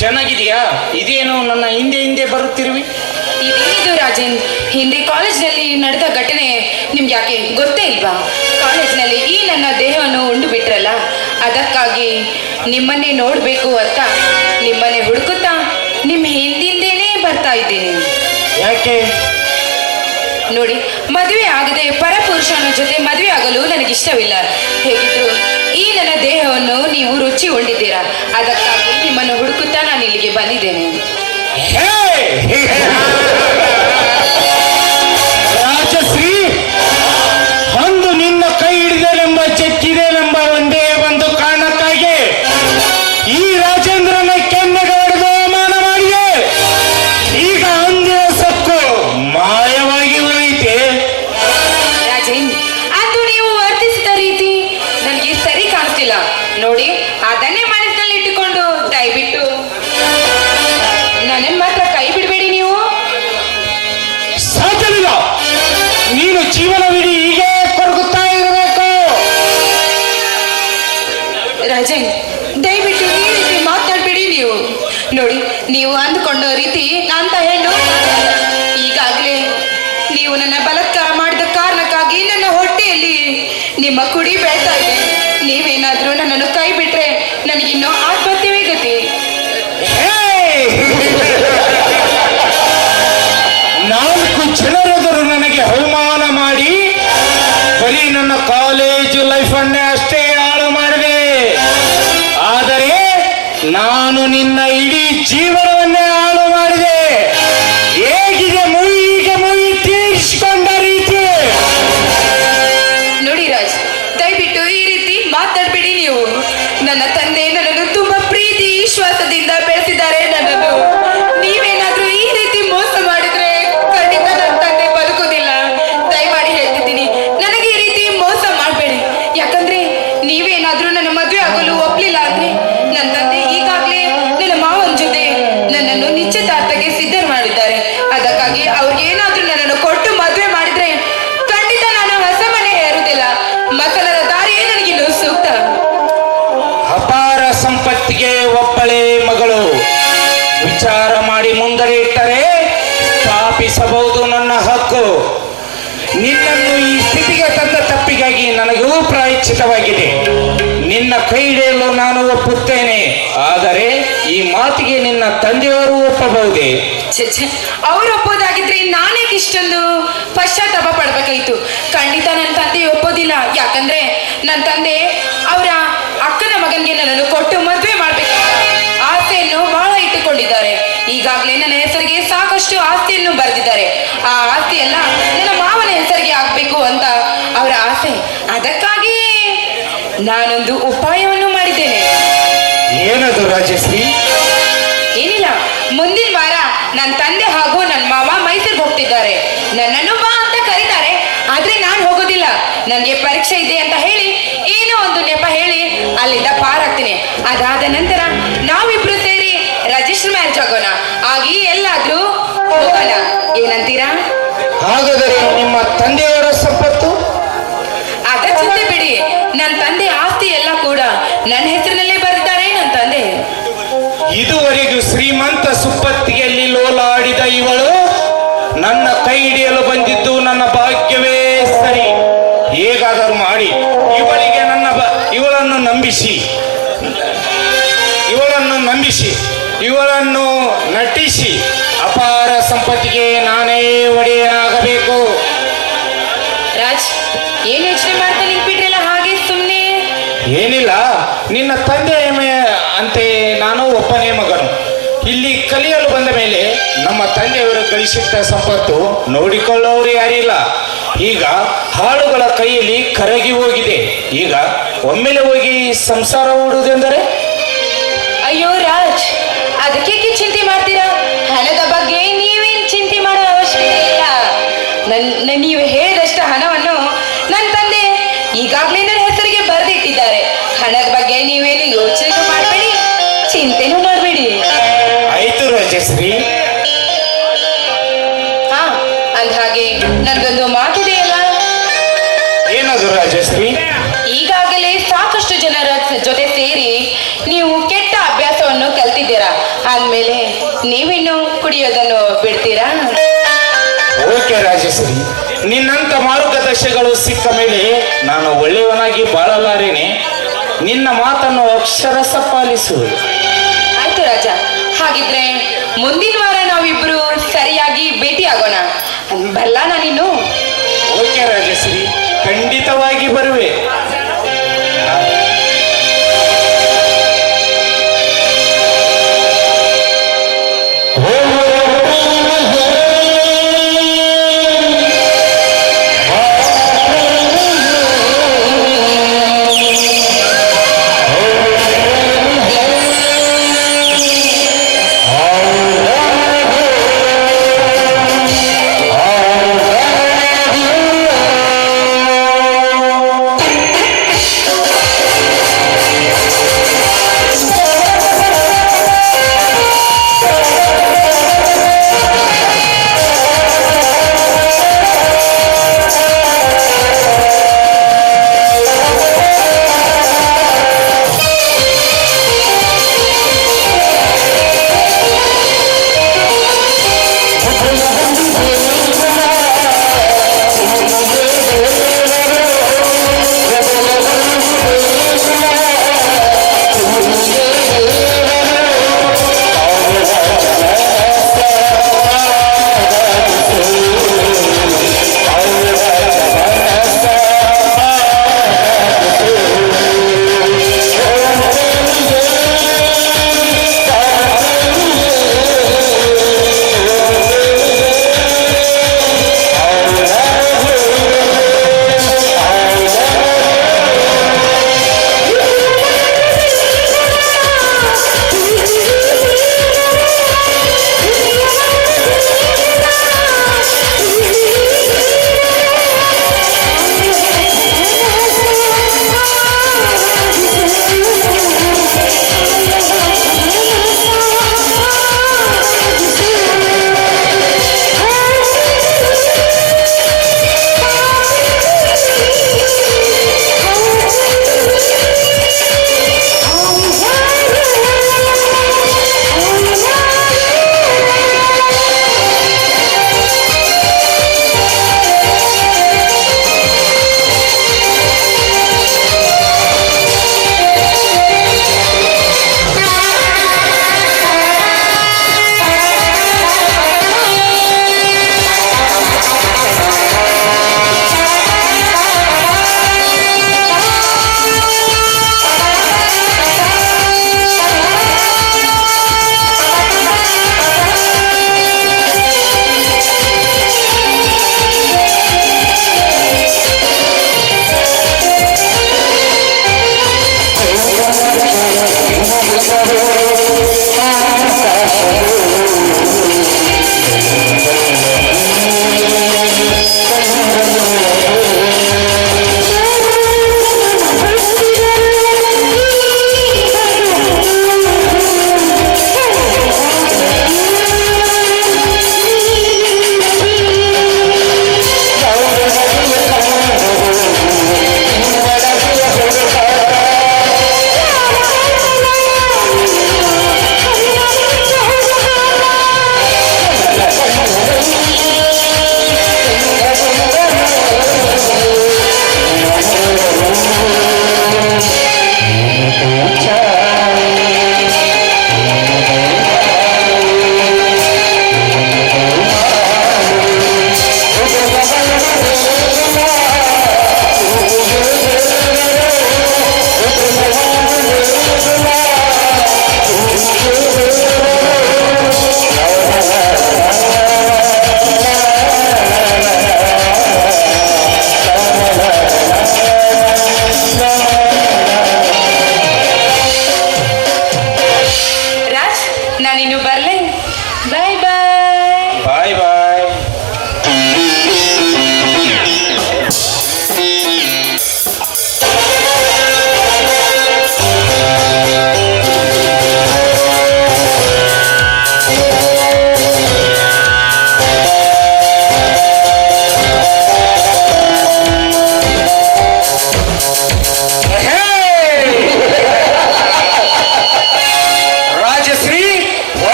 ಚೆನ್ನಾಗಿದೆಯಾ? ಇದೇನು ನನ್ನ ಹಿಂದೆ ಹಿಂದೆ ಬರುತ್ತಿರುವಿ? ಇದೇನಿದು ರಾಜೇಂದ್ರ, ಹಿಂದೆ ಕಾಲೇಜ್ನಲ್ಲಿ ನಡೆದ ಘಟನೆ ನಿಮ್ಗೆ ಯಾಕೆ ಗೊತ್ತೇ ಇಲ್ವಾ? ಕಾಲೇಜ್ನಲ್ಲಿ ಈ ನನ್ನ ದೇಹವನ್ನು ಉಂಡು ಬಿಟ್ರಲ್ಲ, ಅದಕ್ಕಾಗಿ ನಿಮ್ಮನ್ನೇ ನೋಡಬೇಕು ಅಂತ ನಿಮ್ಮನ್ನೇ ಹುಡುಕುತ್ತಾ ನಿಮ್ಮ ಹಿಂದಿಂದೇನೆ ಬರ್ತಾ ಇದ್ದೀನಿ. ಯಾಕೆ? ನೋಡಿ, ಮದುವೆ ಆಗದೆ ಪರಪುರುಷನ ಜೊತೆ ಮದುವೆ ಆಗಲು ನನಗಿಷ್ಟವಿಲ್ಲ. ಹೇಗಿದ್ರು ಈ ನನ್ನ ದೇಹವನ್ನು ನೀವು ರುಚಿ ಉಂಡಿದ್ದೀರಾ, ಅದಕ್ಕಾಗಿ ನಿಮ್ಮನ್ನು ಹುಡುಕುತ್ತಾ ನಾನು ಇಲ್ಲಿಗೆ ಬಂದಿದ್ದೇನೆ. ರಾಜಶ್ರೀ, ಒಂದು ನಿನ್ನ ಕೈ ಹಿಡಿದೆನೆಂಬ ಚೆಕ್ಕಿದೆನೆಂಬ ಒಂದೇ ಒಂದು ಕಾರಣಕ್ಕಾಗಿ ಈ ರಾಜೇಂದ್ರನ ಕೆನ್ನೆಗೆ ಹೊಡೆದು ಅವಮಾನ ಮಾಡಿದೆ. ಈಗ ಅಂದಿನ ಸಕ್ಕು ಮಾಯವಾಗಿ ಹೋಯಿತೆ. ರಾಜೇಂದ್ರ, ಅದು ನೀವು ವರ್ತಿಸಿದ ರೀತಿ ನನಗೆ ಸರಿ ಕಾಣಿಸ್ತಿಲ್ಲ. ನೋಡಿ, ಅದನ್ನೇ ಮನಸ್ಸಿನಲ್ಲಿ ಇಟ್ಟುಕೊಂಡು ದಯವಿಟ್ಟು ನನ್ನನ್ನು ಮಾತ್ರ ಕೈ ಬಿಡಬೇಡಿ. ನೀವು ಸಾಧ್ಯವಿಲ್ಲ. ನೀನು ಜೀವನವಿಡೀ ಹೀಗೆ ಕೊರಗುತ್ತಾ ಇರಬೇಕು. ರಾಜೇಂದ್ರ, ದಯವಿಟ್ಟು ಈ ರೀತಿ ಮಾತಾಡಬೇಡಿ. ನೀವು ನೋಡಿ, ನೀವು ಅಂದುಕೊಂಡ ರೀತಿ ಅಂತ ಹೆಣ್ಣು ಈಗಾಗಲೇ ನೀವು ನನ್ನ ಬಲಾತ್ಕಾರ ಮಾಡಿದ ಕಾರಣಕ್ಕಾಗಿ ನನ್ನ ಹೊಟ್ಟೆಯಲ್ಲಿ ನಿಮ್ಮ ಕುಡಿ ಬೆಳ್ತಾ ಇದೆ. ನೀವೇನಾದ್ರೂ ನನ್ನನ್ನು ಕೈ ಬಿಟ್ರೆ ನನಗಿನ್ನೂ ಆತ್ಮಹತ್ಯವೇ ಗತಿ. ನಾಲ್ಕು ಜನರೆದುರು ನನಗೆ ಅವಮಾನ ಮಾಡಿ ಬರೀ ನನ್ನ ಕಾಲೇಜು ಲೈಫನ್ನೇ ಅಷ್ಟೇ ಹಾಳು ಮಾಡಿದೆ. ಆದರೆ ನಾನು ನಿನ್ನ ಇಡೀ ಜೀವನವನ್ನೇ ಹಾಳು ಮಾಡಿದೆ. ಹೇಗಿದೆ ಮುಯಿಗೆ ಮುಯಿ ತೀರಿಸಿಕೊಂಡ ರೀತಿ? ನೋಡಿ ರಾಜ್, ದಯವಿಟ್ಟು ಈ ರೀತಿ ಮಾತಾಡಬೇಡಿ. ನೀವು ನನ್ನ ತಂದೆ ನನ್ನನ್ನು ತುಂಬಾ ಪ್ರೀತಿ ವಿಶ್ವಾಸದಿಂದ ಬೆಳೆಸಿದ್ದಾರೆ. ನನ್ನನ್ನು ನೀವೇನಾದ್ರೂ ಈ ರೀತಿ ಮೋಸ ಮಾಡಿದ್ರೆ ಖಂಡಿತ ನನ್ನ ತಂದೆ ಬದುಕುವುದಿಲ್ಲ. ದಯಮಾಡಿ ಹೇಳ್ತಿದ್ದೀನಿ, ನನಗೆ ಈ ರೀತಿ ಮೋಸ ಮಾಡಬೇಡಿ. ಯಾಕಂದ್ರೆ ನೀವೇನಾದ್ರೂ ನನ್ನ ಮದುವೆ ಆಗಲು ಒಪ್ಲಿಲ್ಲ ಅಂದ್ರೆ ನನ್ನ ತಂದೆ ಈಗಾಗಲೇ ನನ್ನ ಮಾವನ ಜೊತೆ ನನ್ನನ್ನು ನಿಶ್ಚಿತಾರ್ಥಕ್ಕೆ ಸಿದ್ಧ ಮಾಡಿದ್ದಾರೆ. ಅದಕ್ಕಾಗಿ ಅವ್ರಿಗೆ ಏನಾದ್ರೂ ನನ್ನನ್ನು ಕೊಟ್ಟು ಮದುವೆ ಮಾಡಿದ್ರೆ ಖಂಡಿತ ನಾನು ಹೊಸ ಮನೆ ಹೇರುವುದಿಲ್ಲ. ಮಕ್ಕಳ ದಾರಿಯೇ ನನಗಿನ್ನು ಸೂಕ್ತ. ಅಪಾರ ಸಂಪತ್ತಿಗೆ ಒಬ್ಬಳೇ ಮಗಳು. ವಿಚಾರ ಮಾಡಿ ಮುಂದರೆ ಇಟ್ಟರೆ ಸ್ಥಾಪಿಸಬಹುದು ನನ್ನ ಹಕ್ಕು. ನಿನ್ನನ್ನು ಈ ಸ್ಥಿತಿಗೆ ತಂದ ತಪ್ಪಿಗಾಗಿ ನನಗೂ ಪ್ರಾಯಶ್ಚಿತವಾಗಿದೆ. ನಿನ್ನ ಕೈ ಹಿಡಿಯಲು ನಾನು ಒಪ್ಪುತ್ತೇನೆ. ಆದರೆ ಈ ಮಾತಿಗೆ ನಿನ್ನ ತಂದೆಯವರು ಒಪ್ಪಬಹುದೇ? ಛೆ, ಅವ್ರು ಒಪ್ಪೋದಾಗಿದ್ರೆ ನಾನೇಕೆ ಇಷ್ಟೊಂದು ಪಶ್ಚಾತ್ತಾಪ ಪಡ್ಬೇಕಾಯ್ತು? ಖಂಡಿತ ನನ್ನ ತಂದೆ ಒಪ್ಪೋದಿಲ್ಲ. ಯಾಕಂದ್ರೆ ನನ್ನ ತಂದೆ ಅವರ ಅಕ್ಕನ ಮಗನಿಗೆ ನನ್ನನ್ನು ಕೊಟ್ಟು ಮದುವೆ ಮಾಡ್ಬೇಕು ಆಸೆಯನ್ನು ಬಹಳ ಇಟ್ಟುಕೊಂಡಿದ್ದಾರೆ. ಈಗಾಗಲೇ ನನ್ನ ಹೆಸರಿಗೆ ಸಾಕಷ್ಟು ಆಸ್ತಿಯನ್ನು ಬರೆದಿದ್ದಾರೆ. ಆ ಆಸ್ತಿ ಎಲ್ಲ ನನ್ನ ಮಾವನ ಹೆಸರಿಗೆ ಆಗ್ಬೇಕು ಅಂತ ಅವರ ಆಸೆ. ಅದಕ್ಕಾಗಿ ನಾನೊಂದು ಉಪಾಯವನ್ನು ಮಾಡಿದ್ದೇನೆ. ಏನದು ರಾಜಶ್ರೀ? ಏನಿಲ್ಲ, ಮುಂದಿನ ವಾರ ನನ್ನ ತಂದೆ ಹಾಗೂ ನನ್ನ ಮಾವ ಮೈಸೂರಿಗೆ ಹೋಗ್ತಿದ್ದಾರೆ. ನನ್ನನ್ನು ಬಾ ಅಂತ ಕರೀತಾರೆ, ಆದ್ರೆ ನಾನು ಹೋಗೋದಿಲ್ಲ. ನನಗೆ ಪರೀಕ್ಷೆ ಇದೆ ಅಂತ ಹೇಳಿ ಏನೋ ಒಂದು ನೆಪ ಹೇಳಿ ಅಲ್ಲಿಂದ ಪಾರಾಗ್ತೀನಿ. ಅದಾದ ನಂತರ ನಾವಿಬ್ರು ಸೇರಿ ರಿಜಿಸ್ಟರ್ ಮ್ಯಾರೇಜ್ ಆಗೋಣ. ಆಗಿ ಎಲ್ಲಾದ್ರೂ ಹೋಗೋಣ. ಏನಂತೀರಾ? ಹಾಗಾದರೆ ನಿಮ್ಮ ತಂದೆಯವರ ಸಂಪತ್ತು? ಅದ ಚಿಂತೆ ಬಿಡಿ. ನನ್ನ ತಂದೆ ಆಸ್ತಿ ಎಲ್ಲ ಕೂಡ ನನ್ನ ಹೆಸರಿನಲ್ಲೇ ಬರೆದಿದ್ದಾರೆ. ನನ್ನ ತಂದೆ ಇದುವರೆಗೂ ಶ್ರೀಮಂತ ಸುಪ್ಪತ್ತಿಗೆಯಲ್ಲಿ ಲೋಲಾಡಿದ ಇವಳು ನನ್ನ ಕೈ ಹಿಡಿಯಲು ಬಂದಿದ್ದು ನನ್ನ ಭಾಗ್ಯವೇ ಸರಿ. ಹೇಗಾದರೂ ಮಾಡಿ ಇವಳಿಗೆ ಇವಳನ್ನು ನಂಬಿಸಿ ಇವಳನ್ನು ನಟಿಸಿ ಅಪಾರ ಸಂಪತ್ತಿಗೆ ನಾನೇ ಒಡೆಯನಾಗಬೇಕು. ರಾಜ್, ಏನ್ ಯೋಚನೆ ಮಾಡ್ತಾ ನಿಂತ್ಬಿಟ್ರಲ್ಲ ಹಾಗೆ ಸುಮ್ಮನೆ? ಏನಿಲ್ಲ, ನಿನ್ನ ತಂದೆ ಅಂತೆ ನಾನು ಒಬ್ಬನೇ ಮಗನು. ಇಲ್ಲಿ ಕಲಿಯಲು ಬಂದ ಮೇಲೆ ನಮ್ಮ ತಂದೆಯವರು ಗಳಿಸಿಟ್ಟ ಸಂಪತ್ತು ನೋಡಿಕೊಳ್ಳೋರು ಯಾರಿಲ್ಲ. ಈಗ ಹಾಳುಗಳ ಕೈಯಲ್ಲಿ ಕರಗಿ ಹೋಗಿದೆ. ಈಗ ಒಮ್ಮೆಲೆ ಹೋಗಿ ಸಂಸಾರ ಹೂಡುವುದೆಂದರೆ? ಅಯ್ಯೋ ರಾಜ್, ಅದಕ್ಕೆ ಚಿಂತೆ ಮಾಡ್ತೀರಾ? ಹಣದ ಬಗ್ಗೆ ನೀವೇನ್ ಚಿಂತೆ ಮಾಡೋ ಅವಶ್ಯಕತೆ ಇಲ್ಲ. ನೀವು ಹೇಳಿದಷ್ಟು ಹಣವನ್ನು ನನ್ನ ತಂದೆ ಈಗಾಗಲೇ ನನ್ನ ಹೆಸರಿಗೆ ಬರೆದಿಟ್ಟಿದ್ದಾರೆ. ಹಣದ ಬಗ್ಗೆ ನೀವೇನು ಯೋಚನೆ ಮಾಡಬೇಡಿ, ಚಿಂತೆನೂ ಮಾಡಬೇಡಿ. ಆಯ್ತು ರಾಜಶ್ರೀ. ಹಾ, ಅಂದ್ಹಾಗೆ ನನ್ಗೊಂದು ಮಾತಿದೆಯಲ್ಲ. ಏನದು ರಾಜಶ್ರೀ? ಈಗಾಗಲೇ ಸಾಕಷ್ಟು ಜನರ ಜೊತೆ ಸೇರಿ ನೀವು ಕೆಟ್ಟ ಅಭ್ಯಾಸವನ್ನು ಕಲ್ತಿದ್ದೀರಾ. ನೀವಿನ್ನು ಕುಡಿಯೋದನ್ನು ಬಿಡ್ತೀರಾ? ಓಕೆ ರಾಜೇಶ್ವರಿ, ನಿನ್ನಂತ ಮಾರ್ಗದರ್ಶಿಗಳು ಸಿಕ್ಕ ಮೇಲೆ ನಾನು ಒಳ್ಳೆಯವನಾಗಿ ಬಾಳಲಾರೇನೆ. ನಿನ್ನ ಮಾತನ್ನು ಅಕ್ಷರಶ ಪಾಲಿಸುವುದು. ಆಯ್ತು ರಾಜ, ಹಾಗಿದ್ರೆ ಮುಂದಿನ ವಾರ ನಾವಿಬ್ರು ಸರಿಯಾಗಿ ಭೇಟಿ ಆಗೋಣ. ಬಲ್ಲ ನಾನಿನ್ನು. ಓಕೆ ರಾಜೇಶ್ವರಿ, ಖಂಡಿತವಾಗಿ ಬರುವೆ.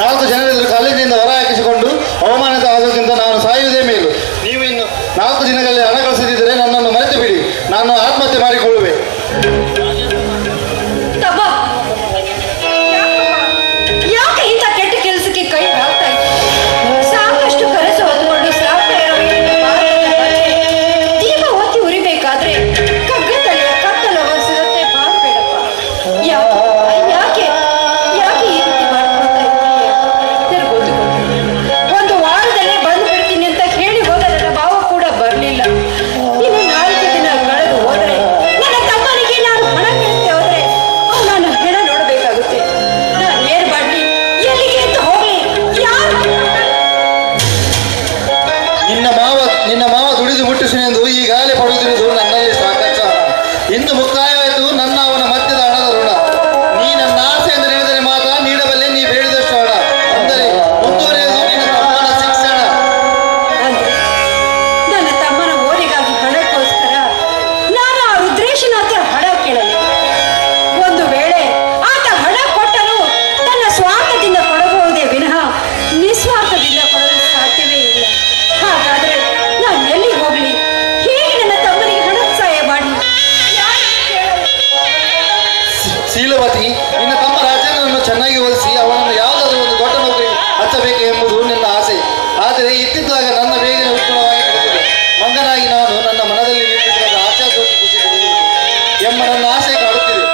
4 ಜನರೆದುರು ಕಾಲೇಜಿನಿಂದ ಹೊರ ಹಾಕಿಸಿಕೊಂಡು ಅವಮಾನಿತ ಆಗೋಕ್ಕಿಂತ ನಾನು ಸಾಯುವುದೇ ಮೇಲು. ನೀವು ಇನ್ನು 4 ದಿನಗಳಲ್ಲಿ ಹಣ ಕಳಿಸದಿದ್ದರೆ ನನ್ನನ್ನು ಮರೆತು ಬಿಡಿ, ನಾನು ಆತ್ಮಹತ್ಯೆ ಮಾಡಿಕೊಳ್ಳುವೆ. ತಮ್ಮ, ಯಾಕೆ ಇಂಥ ಕೆಟ್ಟ ಕೆಲಸಕ್ಕೆ ಕೈ ಹಾಕ್ತಾ ಇದ್ದೀಯ? ಸಾಕಷ್ಟು ಕನಸು ಹೊತ್ಕೊಂಡು ದೀಪ ಒತ್ತಿ ಉರಿಬೇಕಾದ್ರೆ ಕಗ್ಗತ್ತಲೆ ಕತ್ತಲವ ಸಿರತೆ ಮಾಡಬೇಡಪ್ಪ. ಯಾಕೆ ಯಾಕೆ ಈ ರೀತಿ ಮಾಡ್ಕೊಳ್ತಾ ಇದ್ದೀಯ? ತಿರ್ಗೋದು ಒಂದು ವಾರದಲ್ಲೇ ಬಂದು ಬಿಡ್ತೀನಿ ಅಂತ ಹೇಳಿ ಹೋದ ನನ್ನ ಭಾವ ಕೂಡ ಬರಲಿಲ್ಲ. ಇನ್ನು 4 ದಿನ ಕಳೆದು ಹೋದ್ರೆ ನನ್ನ ತಮ್ಮನಿಗೆ ನಾನು ಹಣ ಕೇಳ್ತೆ ಹೋದ್ರೆ ನಾನು ಹೆಣ ನೋಡಬೇಕಾಗುತ್ತೆ. ನಾನು ಏನ್ ಮಾಡ್ಲಿ, ಎಲ್ಲಿಗೆ ಅಂತ ಹೋಗ್ಲಿ, ಯಾರು? ನಿನ್ನ ಮಾವ ದುಡಿದು ಮುಟ್ಟಿಸುನೆಂದು ಈಗಾಗಲೇ ಪಡೆದಿರುವುದು ನನ್ನಲ್ಲಿ ಸಾಕಷ್ಟು ಹಣ. ಇಂದು ಮುಕ್ತಾಯವಾಯಿತು ನನ್ನ ಅವನ ಮಧ್ಯದ ಹಣದ ಋಣ. ನೀ ನನ್ನ ಆಸೆ ಎಂದು ಹೇಳಿದರೆ ಮಾತ್ರ ನೀಡಬಲ್ಲೆ ನೀ ಬೇಡಿದಷ್ಟು ಹಣ. ಅಂದರೆ ಮುಂದುವರಿಯುವುದು ನಿನ್ನ ತಮ್ಮನ ಶಿಕ್ಷಣ. ಅಂದ್ರೆ ನನ್ನ ತಮ್ಮನ ಓದಿಗಾಗಿ ಹಣಕ್ಕೋಸ್ಕರ ನಾನು ಆ ರುದ್ರೇಶನ ಹತ್ರ ಹಣ ಕೇಳಲಿ. ಒಂದು ವೇಳೆ ಆತ ಹಣ ಕೊಟ್ಟನು ತನ್ನ ಸ್ವಾರ್ಥದಿಂದ ಕೊಡಬಹುದೇ ವಿನಃ ನಿಸ್ವಾರ್ಥದಿಂದ ಕೊಡಲು ಸಾಧ್ಯವೇ ಇಲ್ಲ. ಹಾಗಾದ್ರೆ ನಾನು ಎಲ್ಲಿ ಹೋಗ್ಲಿ? ಹೇಗೆ ನನ್ನ ತಮ್ಮನಿಗೆ ಹಣ ಸಹಾಯ ಮಾಡಲಿ? ಶೀಲವತಿ, ನಿನ್ನ ತಮ್ಮ ರಾಜನನ್ನು ಚೆನ್ನಾಗಿ ಓದಿಸಿ ಅವನನ್ನು ಯಾವುದಾದ್ರೂ ಒಂದು ದೊಡ್ಡ ನೌಕರಿ ಹಚ್ಚಬೇಕು ಎಂಬುದು ನಿನ್ನ ಆಸೆ. ಆದರೆ ಇತ್ತಿದ್ದಾಗ ನನ್ನ ಬೇಗನೆ ಉತ್ಪನ್ನವಾಗಿ ನಡೆದಿದೆ. ಮಂಗನಾಗಿ ನಾನು ನನ್ನ ಮನದಲ್ಲಿ ನಿರ್ಮಿಸಿದ ಆಶಾಜ್ಯೋತಿ ಕುಸಿದು ಎಂಬ ನನ್ನ ಆಸೆ ಕಾಡುತ್ತಿದೆ.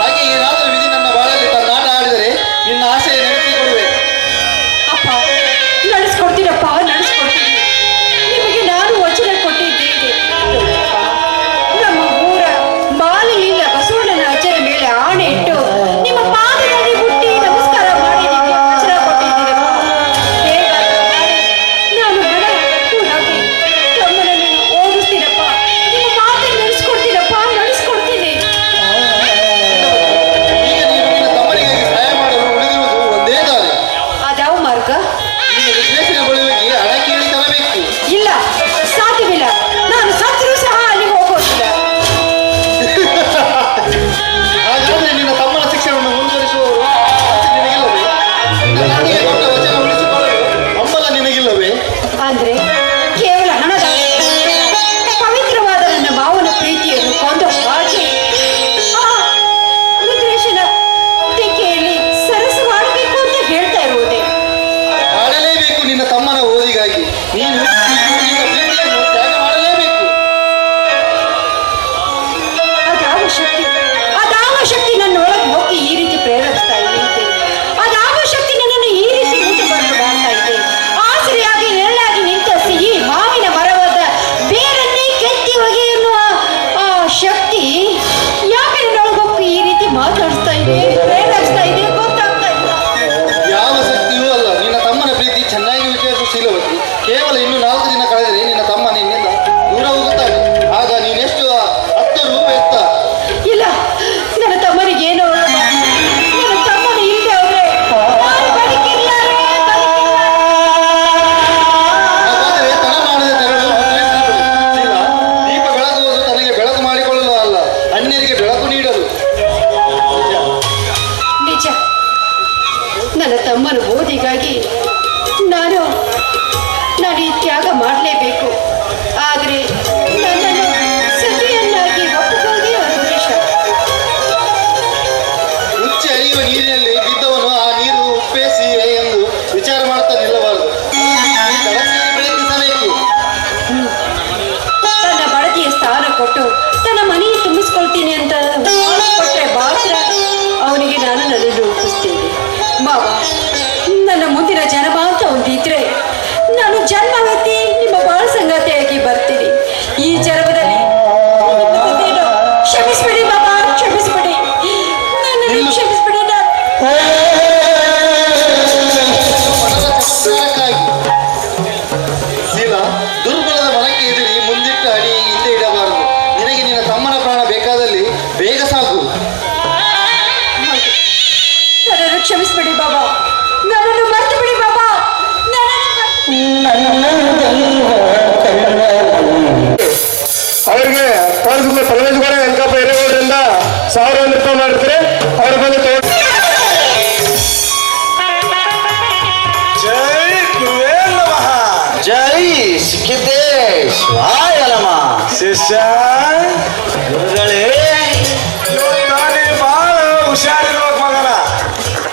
ಹಾಗೆ ಏನಾದರೂ ವಿಧಿ ನನ್ನ ಬಾಳಲ್ಲಿ ತನ್ನಾಟ ಆಡಿದರೆ ನಿನ್ನ ಆಸೆ ನಡೆಸಿಕೊಡುವೆ. ಅಪ್ಪ, ನಡೆಸ್ಕೊಡ್ತೀನಪ್ಪ, ನಡೆಸ್ಕೊಡ್ತೀನಿ. ನಿಮಗೆ ನಾನು ವಚನ ಕೊಟ್ಟಿದ್ದೇನೆ. ನಮ್ಮ ಊರ ಬಾಲಿಲಿಲ್ಲ ಬಸವಣ್ಣನ ಅಜ್ಜನ ಮೇಲೆ ಆಣೆ ಇಟ್ಟು ನಿಮ್ಮ ಪಾದದಲ್ಲಿ ಹುಟ್ಟಿ ನಮಸ್ಕಾರ ಮಾಡಿ ನಿಮಗೆ ವಚನ ಕೊಟ್ಟಿದ್ದೀನಪ್ಪ. ಹೇಗಾದರೂ ಮಾಡಿ ನಾನು ಹಣ ಕೂಡ ಹಾಕಿ ತಮ್ಮನನ್ನು ಓದಿಸ್ತೀನಪ್ಪ. ನಿಮ್ಮ ಮಾತನ್ನು ನಡೆಸ್ಕೊಡ್ತೀನಪ್ಪ, ನಡೆಸ್ಕೊಡ್ತೀನಿ. ಈಗ ನೀನು ನಿನ್ನ ತಮ್ಮನಿಗಾಗಿ ಸಹಾಯ ಮಾಡಲು ಉಳಿದಿರುವುದು ಒಂದೇ ದಾರಿ. ಅದಾವ ಮಾರ್ಗ? ನಿನ್ನ ವಿಶ್ಲೇಷಣೆ ಬಳುವಿಗೆ ಹಣ ಕೇಳಿ ತರಬೇಕು. ಇಲ್ಲ, ಸಾಧ್ಯವಿಲ್ಲ. ನಾನು ಸತ್ರು ಸಹ ಅಲ್ಲಿ ಹೋಗೋದಿಲ್ಲ. ಹಾಗಾದ್ರೆ ನಿನ್ನ ತಮ್ಮನ ಶಿಕ್ಷಣವನ್ನು ಮುಂದುವರಿಸುವವರು ನಿನಗಿಲ್ಲವೇ? ನಿನ್ನ ನಾಡಿಗೆ ಕೊಟ್ಟ ವಚನ ಉಳಿಸಿಕೊಳ್ಳಲು ಹಂಬಲ ನಿನಗಿಲ್ಲವೇ? ಅಂದ್ರೆ ಕೇವಲ ಹಣದ ಪವಿತ್ರವಾದ ನನ್ನ ಮಾವನ ಪ್ರೀತಿಯನ್ನು ಕೊಂದು ಹಾಕಿ ಆ ರುದ್ರೇಶನ ತೆಕ್ಕೆಯಲ್ಲಿ ಸರಸವಾಡಬೇಕು ಅಂತ ಹೇಳ್ತಾ ಇರುವುದೇ? ಆಡಲೇಬೇಕು ನಿನ್ನ ತಮ್ಮನ ಓದಿಗಾಗಿ. ನೀನು ನಿನ್ನ ಪ್ರೀತಿಯನ್ನು ತ್ಯಾಗ ಮಾಡಲೇಬೇಕು. ಅದಾವ ಶಕ್ತಿ ನನ್ನೊಳಗೆ ಹೋಗಿ ಈ ರೀತಿ ಪ್ರೇರೇಪಿಸ್ತಾ ಇದೆ. ಅದಾವ ಶಕ್ತಿ ನನ್ನನ್ನು ಈ ರೀತಿ ಮುಂದೆ ಬರಲು ಮಾಡ್ತಾ ಇದೆ. ಆಸರೆಯಾಗಿ ನೆರಳಾಗಿ ನಿಂತ ಸಿಹಿ ಮಾವಿನ ಮರವಾದ ಬೇರನ್ನೇ ಕೆತ್ತಿ ಒಗೆ ಎನ್ನುವ ಆ ಶಕ್ತಿ ಯಾಕೆ ನನ್ನೊಳಗೆ ಹೋಗಿ ಈ ರೀತಿ ಮಾತಾಡಿಸ್ತಾ ಇದೆ, ಪ್ರೇರೇಪಿಸ್ತಾ ಇದೆ, ಗೊತ್ತಾಗ್ತಾ ಇಲ್ಲ. ಯಾವ ಶಕ್ತಿಯೂ ಅಲ್ಲ, ನಿನ್ನ ತಮ್ಮನ ಪ್ರೀತಿ ಚೆನ್ನಾಗಿ ವಿಚಾರಿಸು ಶೀಲವತಿ. ಕೇವಲ ಇನ್ನು 4 ದಿನ ಕಳೆದರೆ ನಿನ್ನ ತಮ್ಮ ನಿನ್ನಿಂದ ದೂರ ಹೋಗುತ್ತಾನೆ. ಆಗ ನೀನೆಷ್ಟು ಅತ್ತರೂ ಎತ್ತ. ಇಲ್ಲ, ನನ್ನ ತಮ್ಮನಿಗೆ ಏನೋ ನನ್ನ ತಮ್ಮನ ಇಲ್ಲದೆ ಹೋದ್ರೆ ನಾನು ಬದುಕಿರ್ಲಾರೆ, ಹಾಗಾದರೆ ತನ ಮಾಡದೆ ತೆರಳು ತಿಳಿಸಿಬಿಡು. ಶೀಲ, ದೀಪ ಬೆಳಗುವುದು ತನಗೆ ಬೆಳಕು ಮಾಡಿಕೊಳ್ಳಲು ಅಲ್ಲ, ಅನ್ಯರಿಗೆ ಬೆಳಕು ನೀಡಲು. ನಿಜ. ನನ್ನ ತಮ್ಮನ ಓದಿಗಾಗಿ ನಾನು ಈ ತ್ಯಾಗ ಮಾಡಲೇಬೇಕು. ಆದರೆ ನನ್ನನ್ನು ಸತಿಯನ್ನಾಗಿ ಒಪ್ಪಿಕೊಳ್ಳದೆ ರುದ್ರೇಶ. ಉಚ್ಚೆ ಹರಿಯುವ ನೀರಿನಲ್ಲಿ ಬಿದ್ದವನು ಆ ನೀರು ಉಪ್ಪೇ ಸಿಹಿ ಎಂದು ವಿಚಾರ ಮಾಡ್ತಾ ನಿಲ್ಲಬಾರದು. ಈ ಕಳಸಿಯಲ್ಲಿ ಪ್ರಯತ್ನಿಸಬೇಕು. ತನ್ನ ಬಡತಿಯ ಸ್ಥಾನ ಕೊಟ್ಟು ತನ್ನ ಮನೆಗೆ ತುಂಬಿಸ್ಕೊಳ್ತೀನಿ ಅಂತ ಕೊಟ್ಟರೆ ಮಾತ್ರ ಅವನಿಗೆ ನಾನು ನನ್ನನ್ನು ಒಪ್ಪಿಸ್ತೇನೆ. ಮಾವ, ನನ್ನ ಮುಂದಿನ ಜನ್ಮ ಅಂತ ಒಂದಿದ್ರೆ ನಾನು ಜನ್ಮವೆತ್ತಿ ನಿಮ್ಮ ಬಾಳ ಸಂಗಾತಿಯಾಗಿ ಬರ್ತೀನಿ. ಈ ಜನ್ಮದಲ್ಲಿ ನಿಮ್ಮದೇನೋ ಕ್ಷಮಿಸ್ಬಿಡಿ ಬಾಬಾ, ಕ್ಷಮಿಸ್ಬಿಡಿ, ನನ್ನನ್ನು ಕ್ಷಮಿಸ್ಬಿಡಿ. ಮನದ ಚಮತ್ಕಾರಕ್ಕಾಗಿ ಶೀಲ, ದುರ್ಬಲದ ಮನಕ್ಕೆ ಎದುರಿ ಮುಂದಿಟ್ಟ ಅಡಿ ಹಿಂದೆ ಇಡಬಾರದು. ನಿನಗೆ ನಿನ್ನ ತಮ್ಮನ ಪ್ರಾಣ ಬೇಕಾದಲ್ಲಿ ಬೇಗ ಸಾಕು. ನನ್ನನ್ನು ಕ್ಷಮಿಸ್ಬಿಡಿ ಬಾಬಾ, ನನ್ನನ್ನು ಮರ್ತು ಬಿಡಿ ಬಾಬಾ, ನನ್ನನ್ನು ನನ್ನ ದೈವ ಕಣ್ಣ ಶಿವಾಯ ನಮ. ಶಿಷ್ಯ ಗುರುಗಳೇ, ನೀ ಬಾಳ ಹುಷಾರಿರ್ಬೇಕು ಮಗನ.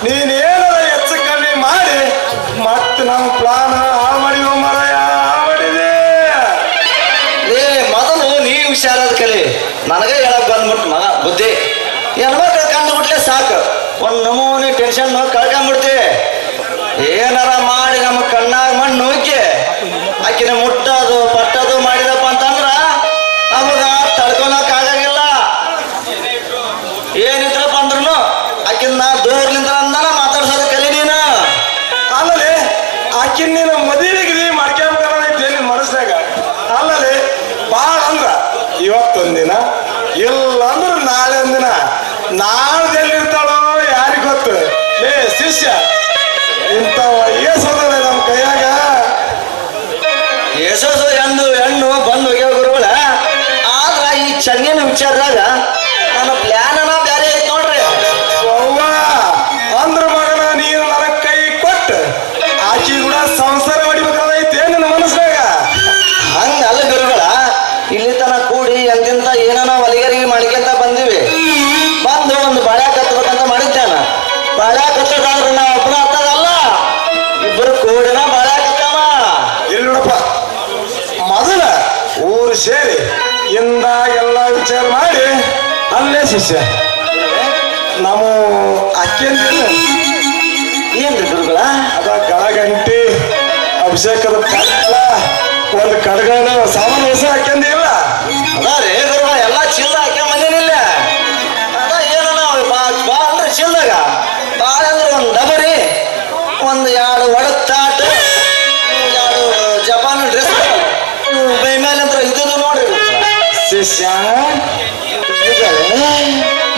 ನೀನೇನಾರ ಹೆಚ್ಚು ಕಮ್ಮಿ ಮಾಡಿ ಮತ್ತೆ ನಮ್ಮ ಪ್ಲಾನ್ ಹಾಳು ಮಾಡಿವ ಮರಯ ಮಾಡಿದೆ. ಏ ಮೊದಲು ನೀ ಹುಷಾರಾದ ಕಲಿ. ನನಗೆ ಹೇಳಕ್ ಬಂದ್ಬಿಟ್ಟು ಮಗ ಬುದ್ಧಿ. ಹೆಣ್ಮಕ್ಳು ಕಂಡುಬಿಟ್ಲೆ ಸಾಕು, ಒಂದ್ ನಮೂನಿ ಟೆನ್ಷನ್ ಕಳ್ಕೊಂಡ್ಬಿಡ್ತೀವಿ. ಏನಾರ ಮಾಡಿ ನಮ್ಮ ಕಣ್ಣಾಗ ಮಣ್ಣು ನುಗ್ಗಿ ಆಕಿನ ಮುಟ್ಟೋದು ಪಟ್ಟೋದು ಮಾಡಿದಪ್ಪ ಅಂತಂದ್ರ ನಮಗ ತಡ್ಕೊಳಕ್ ಆಗಂಗಿಲ್ಲ. ಏನಿದ್ರಪ್ಪ ಅಂದ್ರೂ ಆಕಿನ ದೂರ್ಲಿಂದ ಅಂದನ ಮಾತಾಡ್ಸೋದು ಕಲಿ ನೀನು. ಅಲ್ಲಲ್ಲಿ ಆಕಿನ ನೀನು ಮದುವೆಗಿರಿ ಮಾಡ್ಕೊಂಡ್ಬೈತಿ ನಿನ್ ಮನಸ್ನಾಗ. ಅಲ್ಲಲ್ಲಿ ಬಾಳ ಅಂದ್ರ ಇವತ್ತೊಂದಿನ, ಇಲ್ಲ ಅಂದ್ರ ನಾಳೆ ಒಂದಿನ. ನಾಳೆ ಎಲ್ಲಿರ್ತಾಳೋ ಯಾರಿಗ್ ಗೊತ್ತು. ಲೇ ಶಿಷ್ಯ, ಇಂಥ ವಯಸ್ಸೋದಲ್ಲ ನಮ್ಮ ಕೈಯಾಗ. ಯಶಸ್ಸು ಎಂದು ಹೆಣ್ಣು ಬಂದು ಹೋಗ್ಯಾವ ಗುರುಗಳ. ಆದ್ರ ಈ ಚೆನ್ನಿನ ವಿಚಾರದಾಗ ನನ್ನ ಪ್ಲಾನ್ ಬ್ಯಾರೆ ಐತ್ ನೋಡ್ರಿ. ಅವ್ವ ಅಂದ್ರ ಮಗನ ನೀನು ನನಗ್ ಕೈ ಕೊಟ್ಟು ಆಕಿ ಕೂಡ ಸಂಸಾರ ಹೊಡಿಬೇಕಾದೈತೆ ನಿನ್ನ ಮನಸ್ನಾಗ. ಹಂಗಲ್ಲ ಗುರುಗಳ, ಇಲ್ಲಿ ತನ ಕೂಡಿ ಎಂತಿಂತ ಏನೋ ಹೊಲಿಗರಿಗೆ ಮಾಡ್ಕೊಂತ ಬಂದಿವಿ. ಬಂದು ಒಂದು ಬಾಳೆ ಕತ್ತಬೇಕಂತ ಮಾಡಿದ್ದಾನ. ಬಾಳೆ ಕತ್ತದಾದ್ರೆ ನಾವು ಒಬ್ಬನ ಹತ್ತದಲ್ಲ, ಇಬ್ಬರು ಕೂಡಿನ ಬಾಳೆ ಕತ್ತವ. ಇಲ್ಲಿ ನೋಡಪ್ಪ, ಮೊದಲ ಊರು ಸೇರಿ ಇಂದ ಎಲ್ಲ ವಿಚಾರ ಮಾಡಿ ಅಲ್ಲೇ ಶಿಷ್ಯ ನಾವು ಅಕ್ಕೇಂದಿಲ್ಲ ಏನ್ರಿ ಗುರುಗಳ? ಅದ ಗಳಗಂಟಿ ಅಭಿಷೇಕದ ಕಟ್ಲ ಒಂದು ಕಡ್ಗನ ಸಾಮಾನು ಹೊಸ ಹಾಕ್ಯಂದಿಲ್ಲ. ಅದಾರಿ ಗುರುಗಳ, ಎಲ್ಲ ಚಿಲ್ಲ ಹಾಕ್ಯ ಬಂದಿನಿಲ್ಲ. ಅದ ಏನೋ ಬಾ ಅಂದ್ರೆ ಚಿಲ್ದಾಗ ಬಾಳೆ ಅಂದ್ರೆ ಒಂದು ಡಬರಿ, ಒಂದು ಎರಡು ಒಡಕ್ ತಾಟ, ಎರಡು ಜಪಾನ್ ಡ್ರೆಸ್, ಮೈ ಮೇಲೆ ಅಂತ ಇದ್ದು ನೋಡ್ರಿ ಗುರುಗಳ. ಶಿಷ್ಯ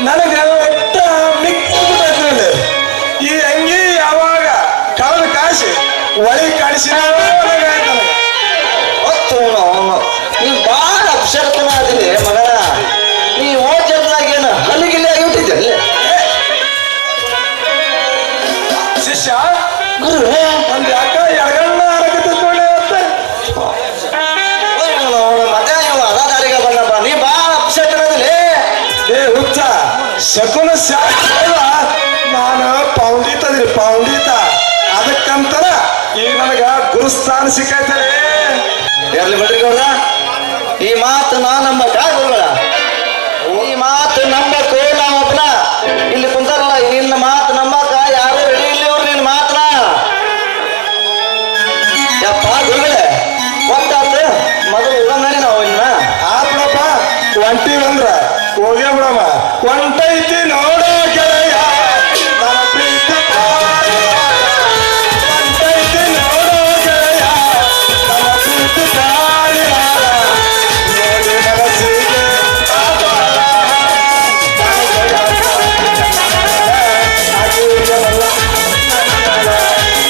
ನನಗೆ ಒಟ್ಟ ಮಿಕ್ಕಿಬಿಟ್ಟೈತೆ. ಈ ಅಂಗಿ ಯಾವಾಗ ಕಳೆದ ಕಾಸಿ ಒಳಗೆ ಕಾಣಿಸಿನ ಹೊತ್ತು ಅವನು ನೀ ಬಾಳ ಅಕ್ಷರತನ ಅದಿರಿ ಮಗನ. ನೀ ಓದ್ದಾಗ ಏನು ಹಲಿಗಿಲ್ಲಿ ಆಗಿಬಿಟ್ಟಿದ್ದೆ ಅಲ್ಲಿ. ಶಿಷ್ಯ ಗುರು ಒಂದ್ ಯಾಕ ಎಡಗಣ್ಣ ಆರಕತ್ತ ನೋಡಿ ಮತ್ತೆ ಇವ ಅದ ದಾರಿಗೆ ಬಂದಪ್ಪ. ನೀ ಬಾಳ ಅಕ್ಷರತನ ಅದಿಲಿ. ಏ ಹುಚ್ಚ ಶಕುನ ಶಾಸ್ತ್ರ ನಾನು ಪೌಂಡಿತದ್ರಿ ಪೌಂಡಿತ. ಅದಕ್ಕಂತರ ಈಗ ನನಗ ಗುರುಸ್ಥಾನ ಸಿಕ್ಕೈತಲೇ. ಇರ್ಲಿ ಬಿಡ್ರಿ ಗೌಡ, ಈ ಮಾತು ನಾ ನಂಬಕ ಗುರುಗಳ. ಈ ಮಾತು ನಂಬಕು ನಾವೊಬ್ಬನ ಇಲ್ಲಿ ಕುಂತಾರಲ್ಲ, ನಿನ್ನ ಮಾತು ನಂಬಕ ಯಾರು ರೆಡಿ ಇಲ್ಲಿ ಅವ್ರು ನಿನ್ನ ಮಾತನ. ಯಪ್ಪ ಗುರುಗಳೇ, ಗೊತ್ತಾತು ಮೊದಲು ಉಗಮನೆ ನಾವು ಇನ್ನ ಆತ್ಮಪ್ಪ ಒಂಟಿ ಬಂದ್ರ ಹೋಗ್ಯ ಬಿಡಮ್ಮ. ಒಂಟೈತಿ ನೋಡೋ ಗೆಳೆಯ ನನ್ನ ಪ್ರೀತಿ ತಾಯಿ. ಒಂಟೈತಿ ನೋಡೋ ಗೆಳೆಯ ನನ್ನ ಪ್ರೀತಿ ತಾಯಿ. ನೋಡಿ ಮನಸ್ಸಿಗೆ ಆಪಾದ. ಆಕೆಯಲ್ಲ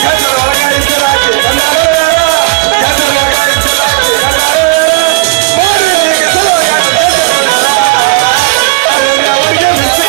ಗಜರೊಳಗ ಇದ್ದರಾಕಿ ಗಜರೊಳಗ ಇದ್ದರಾಕಿ ನೋಡಿ ಗಜರೊಳಗ ಅವರಿಗೆ ಮಿಚ್ಚ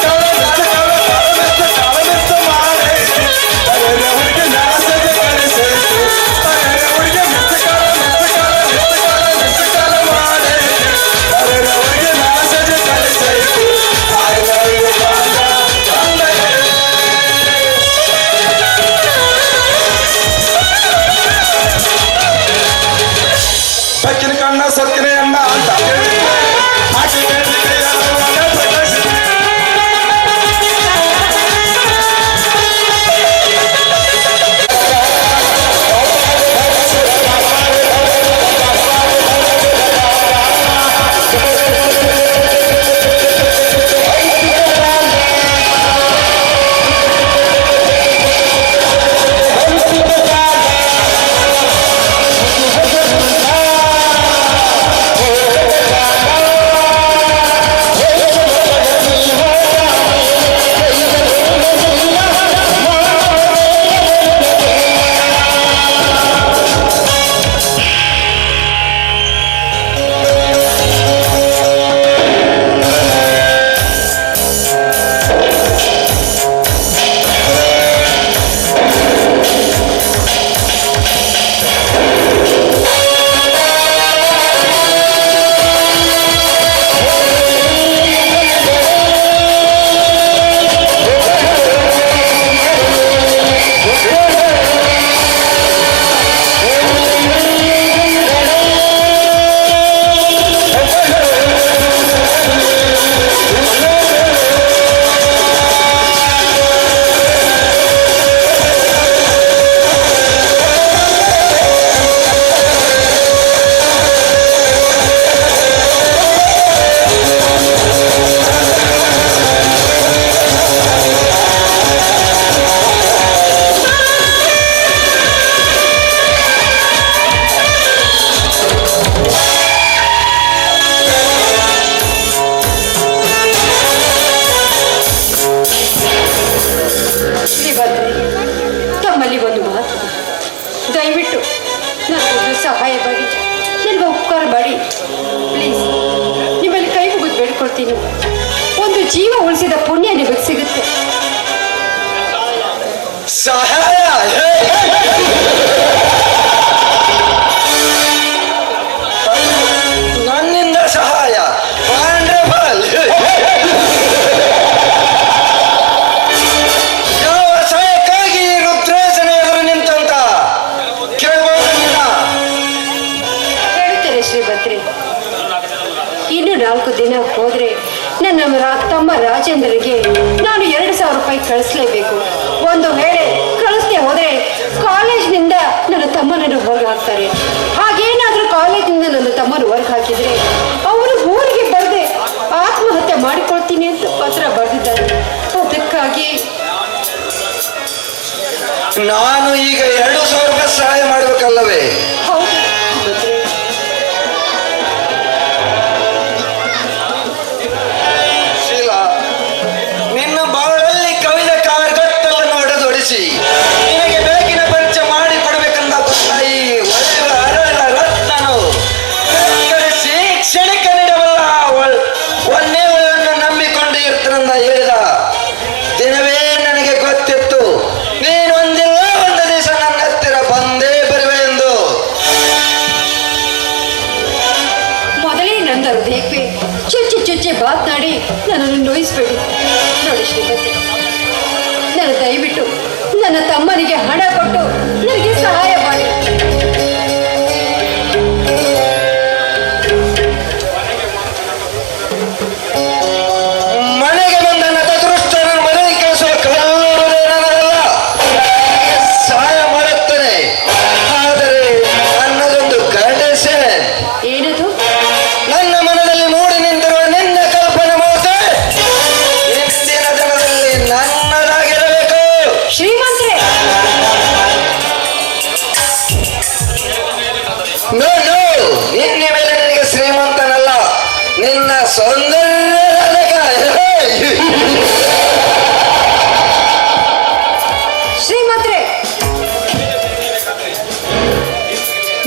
ಸಹಾಯ ಮಾಡಿ, ನನಗೆ ಉಪಕಾರ ಮಾಡಿ ಪ್ಲೀಸ್. ನಿಮ್ಮಲ್ಲಿ ಕೈ ಮುಗಿದು ಬೇಡ್ಕೊಳ್ತೀನಿ. ಒಂದು ಜೀವ ಉಳಿಸಿದ ಪುಣ್ಯ ನಿಮಗೆ ಸಿಗುತ್ತೆ. ಸಹಾಯ ನನ್ನಿಂದ ಸಹಾಯ ಯಾವ ಸಹಾಯಕ್ಕಾಗಿ ರುದ್ರೇಶನ ಎದುರು ನಿಂತಂತ ಕೇಳಬಹುದಿಲ್ಲ. ಹೇಳ್ತೇನೆ ಶ್ರೀಭದ್ರಿ. ಇನ್ನು 4 ದಿನ ಹೋದ್ರೆ ನನ್ನ ತಮ್ಮ ರಾಜೇಂದ್ರರಿಗೆ ನಾನು 2,000 ರೂಪಾಯಿ ಕಳಿಸ್ಲೇಬೇಕು. ಒಂದು ವೇಳೆ ಕಳಿಸ್ದೆ ಹೋದ್ರೆ ಕಾಲೇಜ್ನಿಂದ ನನ್ನ ತಮ್ಮನನ್ನು ಹೊರಗೆ ಹಾಕ್ತಾರೆ. ಹಾಗೇನಾದ್ರೂ ಕಾಲೇಜಿನಿಂದ ನನ್ನ ತಮ್ಮನ ಹೊರಗೆ ಹಾಕಿದ್ರೆ ಅವನು ಊರಿಗೆ ಬರದೆ ಆತ್ಮಹತ್ಯೆ ಮಾಡಿಕೊಳ್ತೀನಿ ಅಂತ ಪತ್ರ ಬರೆದಿದ್ದಾರೆ. ಅದಕ್ಕಾಗಿ ನಾನು ಈಗ 2,000 ರೂಪಾಯಿ ಸಹಾಯ ಮಾಡ್ಬೇಕಲ್ಲವೇ? ಹೌದು ಶ್ರೀಭದ್ರಿ. ಶೀಲಾ, ನಿನ್ನ ಬಾಳಲ್ಲಿ ಕವಿದ ಕಾರ್ಗತ್ತವನ್ನು ಒಡೆದೊಡಿಸಿ ನಿನಗೆ ಬೇಕಿನ ಪರಿಚಯ ಮಾಡಿ ಕೊಡಬೇಕಂದ ಈ ಒಳ್ಳೆಯ ಅರಳ ರತ್ನನು ಕತ್ತರಿಸಿ ಕ್ಷಣಿಕ ನೀಡಬಲ್ಲ ಒನ್ನೆಗಳನ್ನು ನಂಬಿಕೊಂಡು ಇರ್ತನಂದ ಹೇಳಿದ ದಿನವೇ ನನಗೆ ಗೊತ್ತಿತ್ತು ನೀನು ಒಂದಿಲ್ಲ ಒಂದು ದಿವಸ ನನ್ನ ಹತ್ತಿರ ಬಂದೇ ಬರುವೆ ಎಂದು. ಮೊದಲೇ ನನ್ನ ಹೃದಯಕ್ಕೆ ಚುಚ್ಚಿ ಮಾತನಾಡಿ ನನ್ನನ್ನು ನೋಯಿಸ್ಬೇಡಿ. ನೋಡಿ ಶ್ರೀಮತಿ, ನಾನು ದಯವಿಟ್ಟು ನನ್ನ ತಮ್ಮನಿಗೆ ಹಣ ಕೊಟ್ಟು ನನಗೆ ಸಹಾಯ ಮಾಡಿ. ಮನೆಗೆ ಬಂದ ನತದೃಷ್ಟನ ಮನೆಗೆ ಕಳಿಸುವ ಕಲ್ಲುಗಳೇ ನನ್ನದಲ್ಲ. ಸಹಾಯ ಮಾಡುತ್ತೇನೆ, ಆದರೆ ನನ್ನದೊಂದು ಕಂಡೀಷನ್. ಏನದು? ನನ್ನ ಮನದಲ್ಲಿ ಮೂಡಿ ನಿಂತಿರುವ ನಿನ್ನ ಕಲ್ಪನೆ ಮೋಸ ಇಂದಿನ ದಿನದಲ್ಲಿ ನನ್ನದಾಗಿರಬೇಕು. ಶ್ರೀಮಂತ್ರೆ, ನೋ ನೋ, ನಿನ್ನ ಮೇಲೆ ನಿನಗೆ ಶ್ರೀಮಂತನಲ್ಲ, ನಿನ್ನ ಸೌಂದರ್ಯ ಶ್ರೀಮಂತ್ರೆ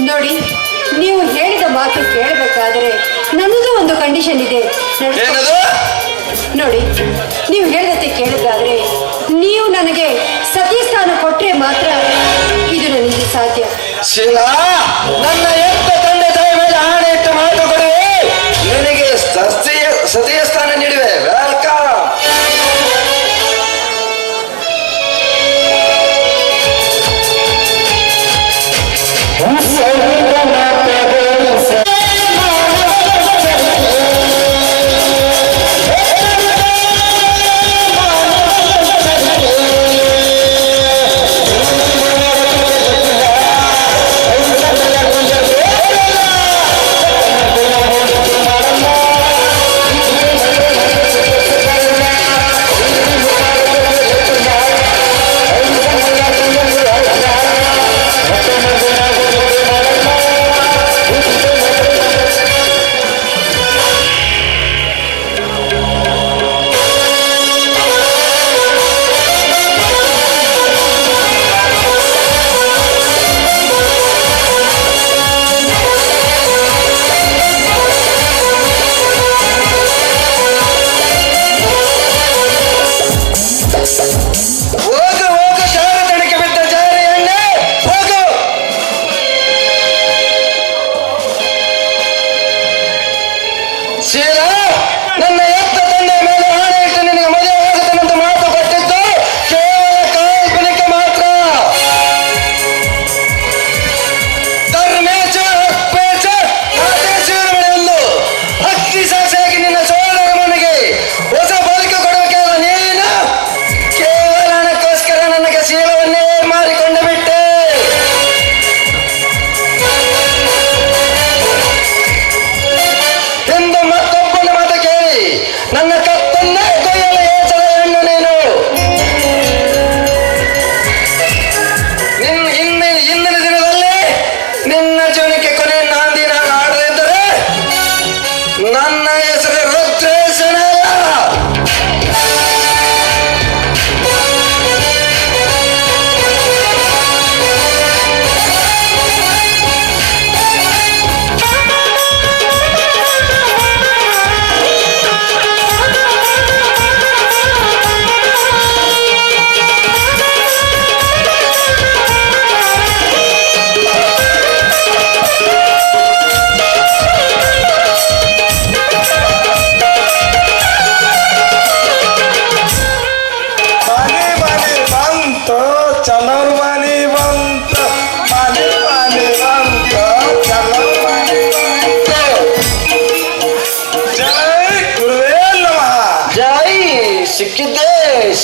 ನೋಡಿ, ನೀವು ಹೇಳಿದ ಮಾತು ಕೇಳಬೇಕಾದ್ರೆ ನನ್ನದು ಒಂದು ಕಂಡೀಷನ್ ಇದೆ. ಏನದು? ನೋಡಿ, ನೀವು ಹೇಳಿದಂತೆ ಕೇಳಬೇಕಾದ್ರೆ ನೀವು ನನಗೆ ಸತಿ ಸ್ಥಾನ ಕೊಟ್ರೆ ಮಾತ್ರ ಇದು ನನಗೆ ಸಾಧ್ಯ. ಶಿಲಾ, ನನ್ನ ಎತ್ತ ತಂದೆ ತಾಯಿ ಮೇಲೆ ಆಣೆ ಇಟ್ಟು ಮಾತು ಕೊಡುವೆ, ನಿನಗೆ ಸತಿಯ ಸ್ಥಾನ ನೀಡುವೆ. ವೆಲ್ಕಮ್.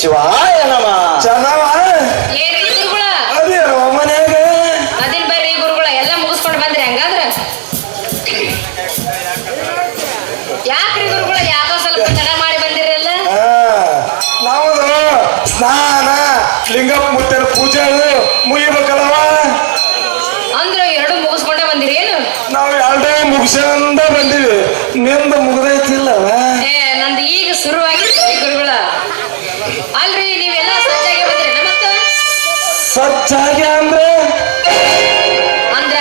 ಶಿವಾಯ ನಮ. ಚೆನ್ನವ ಏನ್ರಿ ಗುರುಗಳ ಅದೇ ಮನ್ಯಾಗ ಅದಿನ್ ಬರ್ರಿ ಗುರುಗಳ ಎಲ್ಲ ಮುಗಿಸ್ಕೊಂಡು ಬಂದ್ರಿ ಹಂಗಾದ್ರ ಯಾಕ್ರಿ ಗುರುಗಳ ಯಾಕೋ ಸ್ವಲ್ಪ ತಡ ಮಾಡಿ ಬಂದಿರಲ್ಲ ನಾವದು ಸ್ನಾನ ಲಿಂಗಪ್ಪ ಮುತ್ತನ ಪೂಜೆ ಮುಗಿಬೇಕಲ್ಲವ. ಅಂದ್ರ ಎರಡು ಮುಗಿಸ್ಕೊಂಡೆ ಬಂದಿರಿ ಏನು ನಾವು ಎರಡೇ ಮುಗಿಸ್ಕೊಂಡ ಬಂದಿವಿ. ನಿಂದ ಮುಗ್ದೈತಿಲ್ಲವ? ನಂದು ಈಗ ಶುರುವಾಗಿತ್ತು ಗುರುಗಳ. ಅಲ್ರಿ ನೀವೆಲ್ಲ ಸಜ್ಜಾಗೆ ಬಂದ್ರಿ ಮತ್ತ ಸಜ್ಜಾಗೆ ಅಂದ್ರೆ ಅಂದ್ರ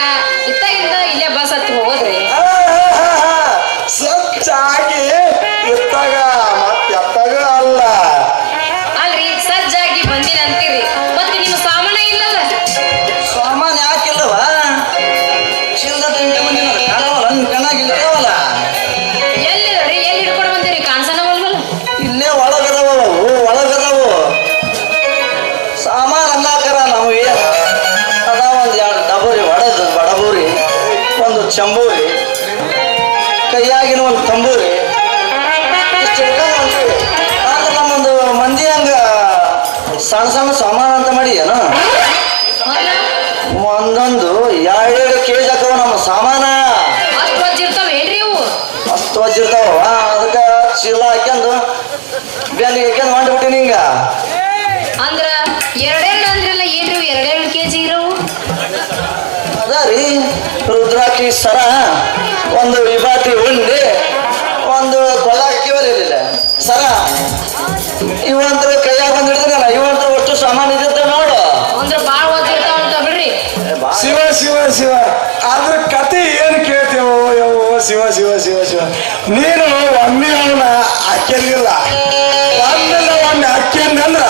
ಇತ್ತಾಗಿಂದ ಇಲ್ಲೇ ಬಸ್ ಹತ್ತಿ ಹೋಗೋದ್ರಿ ಸಜ್ಜಾಗಿ ಎತ್ತಾಗ ಮತ್ತೆ ಎತ್ತಾಗ ಅಲ್ಲ. ಅಲ್ರಿ ಸಜ್ಜಾಗಿ ಬಂದಿನ ಅಂತೀರಿ ಮತ್ತೆ ನಿಮ್ಮ ಸಾಮಾನ ಇಲ್ಲಲ್ಲ ಸಾಮಾನ್ಯ ಯಾಕಿಲ್ಲವ? ಚಿಲ್ಲದ ಕಾಣವಲ್ಲ, ನಿನ್ ಕಣ್ಣಾಗಿಲ್ಲವಲ್ಲ. ಎಲ್ಲಿದ್ರಿ ಎಲ್ಲಿ ಹಿಡ್ಕೊಂಡು ಬಂದಿರಿ ಕಾಣ್ಸನವಲ್ವಲ್ಲ ಇಲ್ಲೇ ಒಳಗದವ ಅವು, ಒಳಗದವು ಸಾಮಾನ್ ಅನ್ನಾಕರ. ನಾವು ಏನು ಅದ ಒಂದ್ ಎರಡು ಡಬರಿ ಬಡಬೂರಿ, ಒಂದು ಚಂಬೂರಿ, ಕೈಯಾಗಿನ ಒಂದು ತಂಬೂರಿ, ಇಷ್ಟು ಹಿಡ್ಕೊಂಡು ಹೊಂಟಿವಿ. ಆದ್ರೆ ನಮ್ಮೊಂದು ಮಂದಿ ಹಂಗ ಸಣ್ಣ ಸಣ್ಣ ಸಾಮಾನು ಅಂತ ಮಾಡಿ ಏನು ಒಂದೊಂದು 2-2 ಕೆಜಿ ಹಾಕವ ನಮ್ಮ ಸಾಮಾನ. ಅಷ್ಟು ವಜ್ಜಿರ್ತಾವ ಏನ್ರಿ ಅವು ಮಸ್ತ್ ವಜ್ಜಿರ್ತಾವ. ಅದಕ್ಕೆ ಚೀಲ ಹಾಕ್ಯಂದು ಬೆನ್ನಿಗೆ ಹಾಕ್ಯಂದು ಹೊಂಟ್ಬಿಟ್ಟಿನಿ ಹಿಂಗ. ಅಂದ್ರ ಎರಡೆರಡು ಅಂದ್ರಲ್ಲ ಏನ್ರಿ 2-2 ಕೆಜಿ ಇರೋವು ಅದ ರೀ ರುದ್ರಾಕ್ಷಿ ಸರ, ಒಂದು ವಿಭಾತಿ ಉಂಡೆ, ಒಂದು ಕೊಲ್ಲ ಹಾಕಿವಲ್ಲ ಸರ, ಇವಂತರ ಕೈಯಾಗ ಬಂದು ಹಿಡಿದ್ರಲ್ಲ, ಇವಂತರ ಒಟ್ಟು ಸಾಮಾನು ಇದ್ದಿರ್ತಾವ ನೋಡು. ಅಂದ್ರ ಬಾಳ ವಜ್ಜಿರ್ತಾವ ಅಂತ ಬಿಡ್ರಿ ಶಿವ ಶಿವ ಶಿವ ಅದ್ರ ಕತೆ ಏನ್ ಕೇಳ್ತೇವೋ ಯವ್ವೋ ಶಿವ ಶಿವ ಶಿವ ಶಿವ. ನೀನು ಒಮ್ಮೆ ಅವನ ಹಾಕ್ಯಂದಿಲ್ಲ, ಒಮ್ಮೆ ಹಾಕ್ಯಂದಂದ್ರ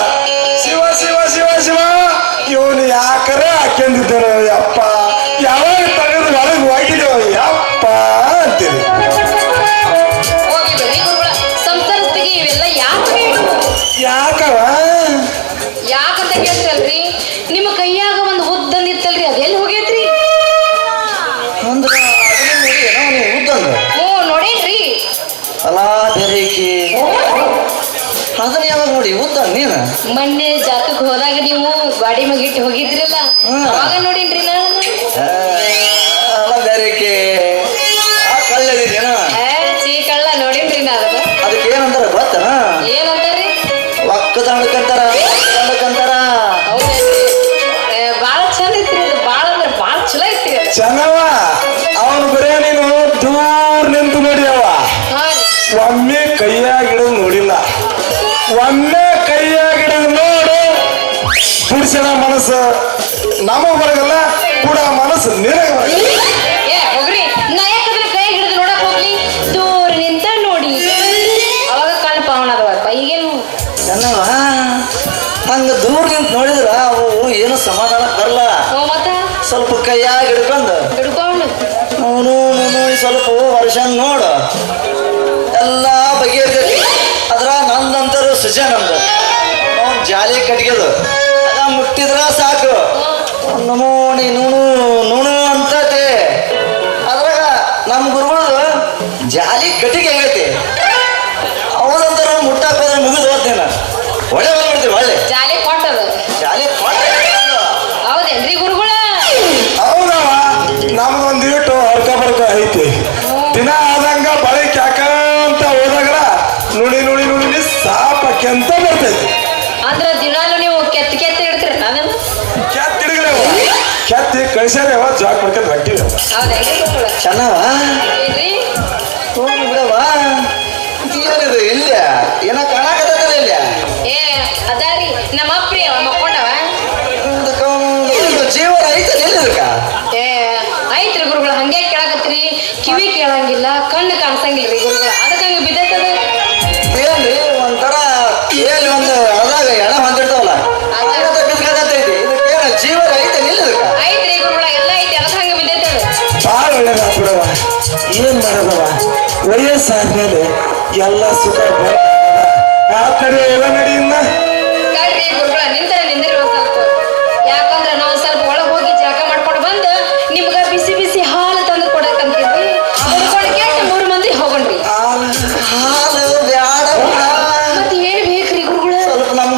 ಶಿವ ಶಿವ ಶಿವ ಶಿವ ಇವನು ಯಾಕರ ಹಾಕ್ಯಂದಿದ್ದಾರೋ ಯಪ್ಪ, ಯಾವಾಗ ತೆಗೆದು ಒಳಗೆ ಹೋಗಿದ್ದೇವ ಯಪ್ಪ ಅಂತೀವಿ. ಹೋಗಿ ಬರ್ರಿ ಗುರುಗಳ ಸಂಸಾರಸ್ಥಿಗೆ ಇವೆಲ್ಲ ಯಾಕೆ ಬೇಕು ಯಾಕವ ಯಾಕಂತ ಕೇಳ್ತಲ್ರಿ ನಿಮ್ಮ ಕೈಯಾಗ ಒಂದು ಉದ್ದಂದಿತ್ತಲ್ರಿ ಅದೆಲ್ಲಿ ಹೋಗೈತ್ರಿ ಅಂದ್ರ ಅದನ್ನ ನೋಡಿ ಏನೋ ನೀವು ಉದ್ದಂಗ ಹ್ಞೂ ನೋಡೇನ್ರಿ ಅಲ್ಲ ಬೆರೇಕಿ ಅದನ್ನ ಯಾವಾಗ ನೋಡಿ ಉದ್ದ ನೀನು? ಮೊನ್ನೆ ಜಾತಕ್ಕೆ ಹೋದಾಗ ನೀವು ಗಾಡಿ ಮಗಿಟ್ಟು ಹೋಗಿದ್ರಲ್ಲ ಅವಾಗ ನೋಡೇನ್ರಿ ನಾನು ಅಲ್ಲ ಬೆರೇಕಿ ಕಳ್ಳದಿದೇನೋ ಚೀಕಳ್ಳ ನೋಡೇನ್ರಿ ನಾನು ಅದಕ್ಕೆ ಏನಂತಾರ ಗೊತ್ತನ? ಏನಂತಾರ್ರಿ ಒಕ್ಕದಂಡಕ್ಕಂತಾರ, ಒಕ್ಕದಂಡಕ್ಕಂತಾರ. ಹೌದೇನ್ರಿ ಬಾಳ ಚಂದ ಐತ್ರಿ ಅದು, ಬಾಳ ಅಂದ್ರೆ ಬಾಳ ಚಲೋ ಐತ್ರಿ ಅದು ಚೆನ್ನವ ಅವನು ಬರೇ ನೀನು ದೂರ ನಿಂತು ನೋಡಿಯವ, ಹಾ ರೀ ಒಮ್ಮೆ ಕೈಯಾಗಿಡೋದು ನೋಡಿಲ್ಲ. ಒಮ್ಮೆ ಕೈಯಾಗಿಡೋದು ನೋಡು ಪುರುಷನ ಮನಸ್ಸು ನಮಗ್ ಬರಗಲ್ಲ, ಕೂಡ ಮನಸ್ಸು ನಿನಗೆ ಬರಲ್ಲ. ಏ ಹೋಗ್ರಿ ನಾ ಯಾಕಂದ್ರೆ ಕೈ ಹಿಡಿದು ನೋಡಕ್ ಹೋಗ್ಲಿ ದೂರ ನಿಂತ ನೋಡಿ ಅವಾಗ ಕಣ್ಣು ಪಾವನದವಪ್ಪ ಈಗೇನು ಚೆನ್ನವ ಹಂಗ ದೂರ ನಿಂತ ನೋಡಿದ್ರ ಅವು ಏನು ಸಮಾಧಾನ ಬರಲ್ಲ. ಮತ್ತ ಸ್ವಲ್ಪ ಕೈಯಾಗ ಹಿಡ್ಕೊಂಡು ಹಿಡ್ಕೊಂಡು ಅವನು ಸ್ವಲ್ಪ ವರ್ಷ ನೋಡು ಎಲ್ಲ ಬಗೆಹರಿತೈತಿ. ಅದ್ರ ನಂದಂತರು ಸುಜ ನಮ್ದು ನಾವು ಜಾಲಿ ಕಟ್ಗೆದು ಅದ ಮುಟ್ಟಿದ್ರ ಸಾಕು ನಮೂನಿ ನುಣು ಅಂತತೆ. ಅದ್ರಾಗ ನಮ್ಮ ಗುರುಗಳು ಜಾಲಿ ಕಟ್ಟಿಗೆ ಆಗೈತಿ, ಅವದಂತರ ಮುಟ್ಟಾಕ ಹೋದ್ರೆ ಮುಗಿದು ಹೋಗ್ತೇನೆ ಒಳ್ಳೆ ಬಂದ್ಬಿಡ್ತೀವಿ. ಒಳ್ಳೆ ಜಾಲಿ ಕೊಟ್ಟದ ಜಾಲಿ ಹೌದೇನ್ರಿ ಗುರುಗಳ ಹೌದವ ನಮ್ದೊಂದು ಇಟ್ಟು ಹೊರ್ಕ ಬರ್ಕ ಐತಿ. ದಿನ ಆದಂಗ ಬಳಿಕ ಯಾಕಂತ ಹೋದಾಗಲ ನುಡಿ ನುಡಿ ನುಡಿ ಸಾಪಕ್ಕೆ ಅಂತ ಬರ್ತೈತಿ. ಅಂದ್ರ ದಿನಾಲು ನೀವು ಕೆತ್ತ ಇಡ್ತೀರ ನಾನು ಕೆತ್ತ ಹಿಡಿದ್ರೆ ಕೆತ್ತಿ ಕಳಿಸ್ಯಾರ ಜಾಕ್ ಮಾಡ್ಕೊಂಡ್ ಹೊಂಟಿವಿ. ಹೌದೇನ್ರಿ ಗುರುಗಳ ಚೆನ್ನವ ಏನ್ರಿ ಹೋಗ್ಲಿ ಬಿಡವ. ಏನಿದು ಇಲ್ಲ ಏನ ಕಾಣಕತ್ತಲ್ಲ ಇಲ್ಲ ಏ ಅದಾರಿ ನಮ್ಮ ಅಪ್ರಿ ಅವ ಮಕ್ಕೊಂಡವ ಜೀವ ಐತೆ ಎಲ್ಲಿದಕ್ಕ ಏ ಐತ್ರಿ ಗುರುಗಳ ಹಂಗೆ ಕೇಳಕತ್ರಿ ಕಿವಿ ಕೇಳಂಗಿಲ್ಲ ಕಣ್ಣು ಕಾಣಿಸಂಗಿಲ್ರಿ ಗುರುಗಳ ಅದಕ್ಕೆ ಹಂಗ ಬಿದ್ದೈತದ ಏನ್ರಿ ಒಂಥರ ಏನ್ ಒಂದು ಅದಾಗ ಎಣ ಹೊಂದಿರ್ತಾವಲ್ಲ ಬಿದ್ಕತೈತಿ. ಇದಕ್ಕೇನ ಜೀವ ಐತೆ ಎಲ್ಲಿದಕ್ಕ ಐತ್ರಿ ಗುರುಗಳ ಎಲ್ಲ ಐತಿ ಅದಕ್ಕೆ ಹಂಗ ಬಿದ್ದೈತದ ಭಾಳ ಒಳ್ಳೇದ ಬಿಡವ. ಏನ್ ಮಾಡೋದವ, ವಯಸ್ಸಾದ್ಮೇಲೆ ಎಲ್ಲ ಸುಖ ಆ ಕಡೆ ಎಲ್ಲ ನಡಿಯಿಂದ ತಡ್ರಿ ಗುರುಗಳ ನಿಂದಿರಿ ಒಂದ್ ಸ್ವಲ್ಪ ಯಾಕಂದ್ರ ನಾವು ಸ್ವಲ್ಪ ಒಳಗ್ ಹೋಗಿ ಜಳಕ ಮಾಡ್ಕೊಂಡು ಬಂದು ನಿಮ್ಗ ಬಿಸಿ ಬಿಸಿ ಹಾಲು ತಂದು ಕೊಡಕಂತೀವಿ ಕುಡ್ಕೊಂಡು ಕೇಳಿ 3 ಮಂದಿ ಹೋಗಣ್ರಿ ಹಾಲು ಬ್ಯಾಡ ಮತ್ತೆ ಏನ್ ಬೇಕ್ರಿ ಗುರುಗಳ ಸ್ವಲ್ಪ ನಮ್ಮ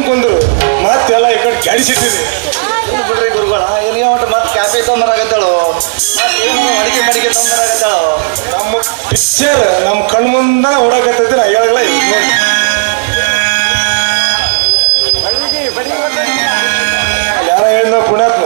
ಸುಮ್ಕೊಂಡ್ರು ಮತ್ತೆಲ್ಲ ಈ ಕಡೆ ಕೆಡಿಸಿಟ್ಟಿದೆ. ಬಿಡ್ರಿ ಗುರುಗಳ ಎಲ್ಲಿಗೆ ಹೊಂಟು ಮತ್ತೆ ಕ್ಯಾಫೆ ತೊಂಬರಾಗತ್ತಾಳು ಮತ್ತೇನು ಅಡಿಗೆ ಮಡಿಗೆ ತೊಂಬರಾಗತ್ತಾಳು. ನಮ್ಮ ಪಿಕ್ಚರ್ ನಮ್ಮ ಕಣ್ಮುಂದ ಓಡಾಕತ್ತೈತಿ. ನಾ ಹೇಳಲ್ಲ ಯಾರ ಹೇಳಿದ ಪುಣ್ಯಾತ್ಮ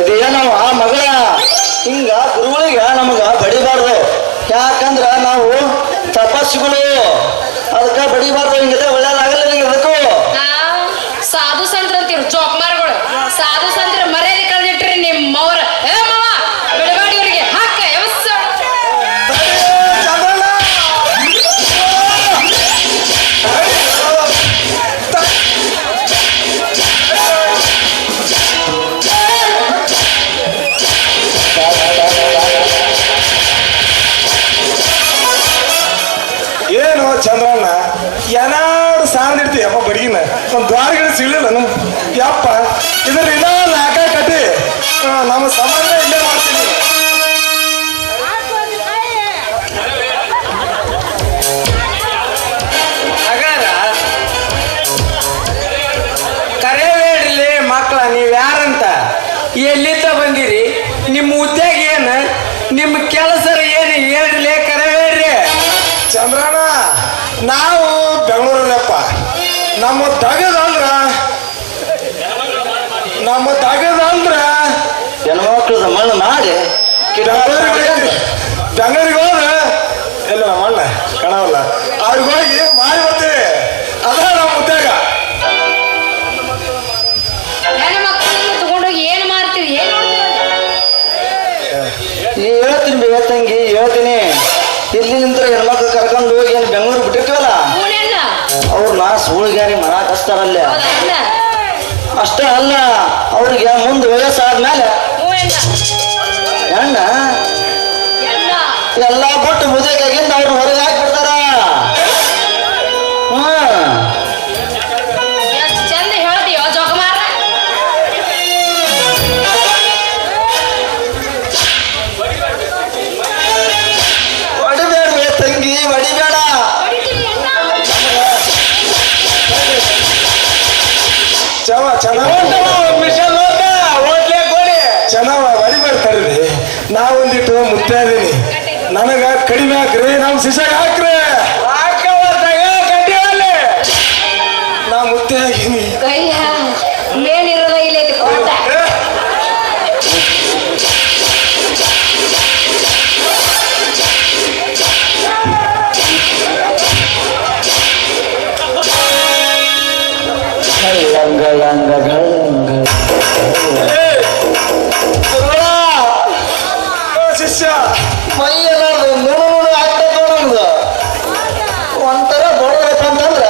ಇದೇನೋ ಆ ಮಗಳ ಹಿಂಗ ಗುರುಗಳಿಗೆ ನಮಗ ಬಡಿಬಾರ್ದು. ಯಾಕಂದ್ರ ನಾವು ತಪಸ್ಸುಗಳು ಅದಕ್ಕ ಬಡಿಬಾರ್ದು. ಹಿಂಗಿದೆ ಒಳ್ಳೇದಾಗಲ್ಲ ನಿಂಗೆ ಅದಕ್ಕೂ. ಸಾಧು ಸಂತ್ರ ಅಂತೀರಿ ಜೋಕ್ಮಾರ್ಗಳು. ಸಾಧು ಸಂತ್ರ ಮರ್ಯಾದೆ ಕಳೆದಿಟ್ರಿ ನಿಮ್ಮವ್ರ. ಏ ಮಾವ ಬಿಡಬೇಡಿ ಇವ್ರಿಗೆ ಹಾಕ ಎವಸ್ಸ. ಏನು ಚಂದ್ರಣ್ಣ ಏನಾದ್ರು ಸಾಂದಿಡ್ತಿ ಅಪ್ಪ ಬಡಗಿನ ಒಂದು ದ್ವಾರಗಳು ಸಿಗ್ಲಿಲ್ಲ ಯಪ್ಪ ಇದ್ರ ಇನ್ನ ನಾಕ ಕಟ್ಟಿ ನಮ್ಮ ಸಂಬಂಧ ಇಲ್ಲೇ ಮಾಡ್ತೀನಿ. ಹಾಗಾರ ಕರೆಯಬೇಡ್ರಿ ಮಕ್ಕಳ, ನೀವ್ ಯಾರಂತ ಎಲ್ಲಿಂದ ಬಂದಿರಿ, ನಿಮ್ಮ ಉದ್ಯೋಗ ಏನು, ನಿಮ್ಮ ಕೆಲಸ ಏನು ಹೇಳ್ರಿ, ಕರೆಯಬೇಡ್ರಿ. ಚಂದ್ರಣ್ಣ ನಾವು ಬೆಂಗಳೂರಲ್ಲಪ್ಪ. ನಮ್ಮ ತಗದಂದ್ರ ಹೆಣ್ಮಕ್ಳದ ಮಣ್ಣು ಮಾಡಿ ಬೆಂಗಳೂರಿಗೆ ಹೋದ್ರೆ ಎಲ್ಲ ನಮ್ಮ ಅಣ್ಣ ಕಾಣವಲ್ಲ ಅವ್ರಿಗೆ ಹೋಗಿ ಮಾಡಿ ಬರ್ತೀವಿ. ಅದ ನಮ್ಮ ಉದ್ಯೋಗ. ನನ್ನ ಮಕ್ಕಳನ್ನ ತಗೊಂಡೋಗಿ ಏನ್ ಮಾಡ್ತೀವಿ, ಏನ್ ಹೇಳ್ತೀನಿ ಬೇ ತಂಗಿ, ಹೇಳ್ತೀನಿ. ಇಲ್ಲಿ ನಿಂತ ಹೆಣ್ಮಕ್ಳು ಕರ್ಕೊಂಡು ಹೋಗಿ ಏನು ಬೆಂಗಳೂರು ಬಿಟ್ಟಿರ್ತೀವಲ್ಲ ಅವ್ರನ್ನ ಸೂಳಿಗಾರಿ ಮಾಡಾಕಸ್ತಾರಲ್ಲ. ಅಷ್ಟೇ ಅಲ್ಲ, ಅವ್ರಿಗೆ ಮುಂದೆ ವಯಸ್ಸಾದ್ಮೇಲೆ ಹೆಣ್ಣ ಎಲ್ಲ ಬಿಟ್ಟು ಮುದುಕಾಗಿಂದ ಅವ್ರು ಹೊರಗೆ ಹಾಕ್ಬಿಡ್ತಾರ. ಚಂದ ಹೇಳ್ತೀವ ಜೋಕಮಾರ. ಹೊಡಿಬೇಡ ಬೇ ತಂಗಿ, ಹೊಡಿಬೇಡ. ಚೆನ್ನಾಗ ಹೊಡಿಬೇಡ್ತಾರ್ರಿ. ನಾವೊಂದಿಟ್ಟು ಮುತ್ತಾದೀನಿ, ನನಗ ಕಡಿಮೆ ಹಾಕ್ರಿ, ನಮ್ ಶಿಶಾಗ ಹಾಕ್ರಿ. ನಾ ಮುತ್ತೆ ಆಗೀನಿ. ಕೈ ಮೇಲಿರೋದ ಇಲ್ಲ ಕೊಟ್ಟ. ಶಿಷ್ಯ ಮೈ ಎಲ್ಲ ನೋಡು ಆಗ್ತದ ನಮ್ದು ಒಂಥರ ಬಡದ್ರಪ್ಪ ಅಂತಂದ್ರ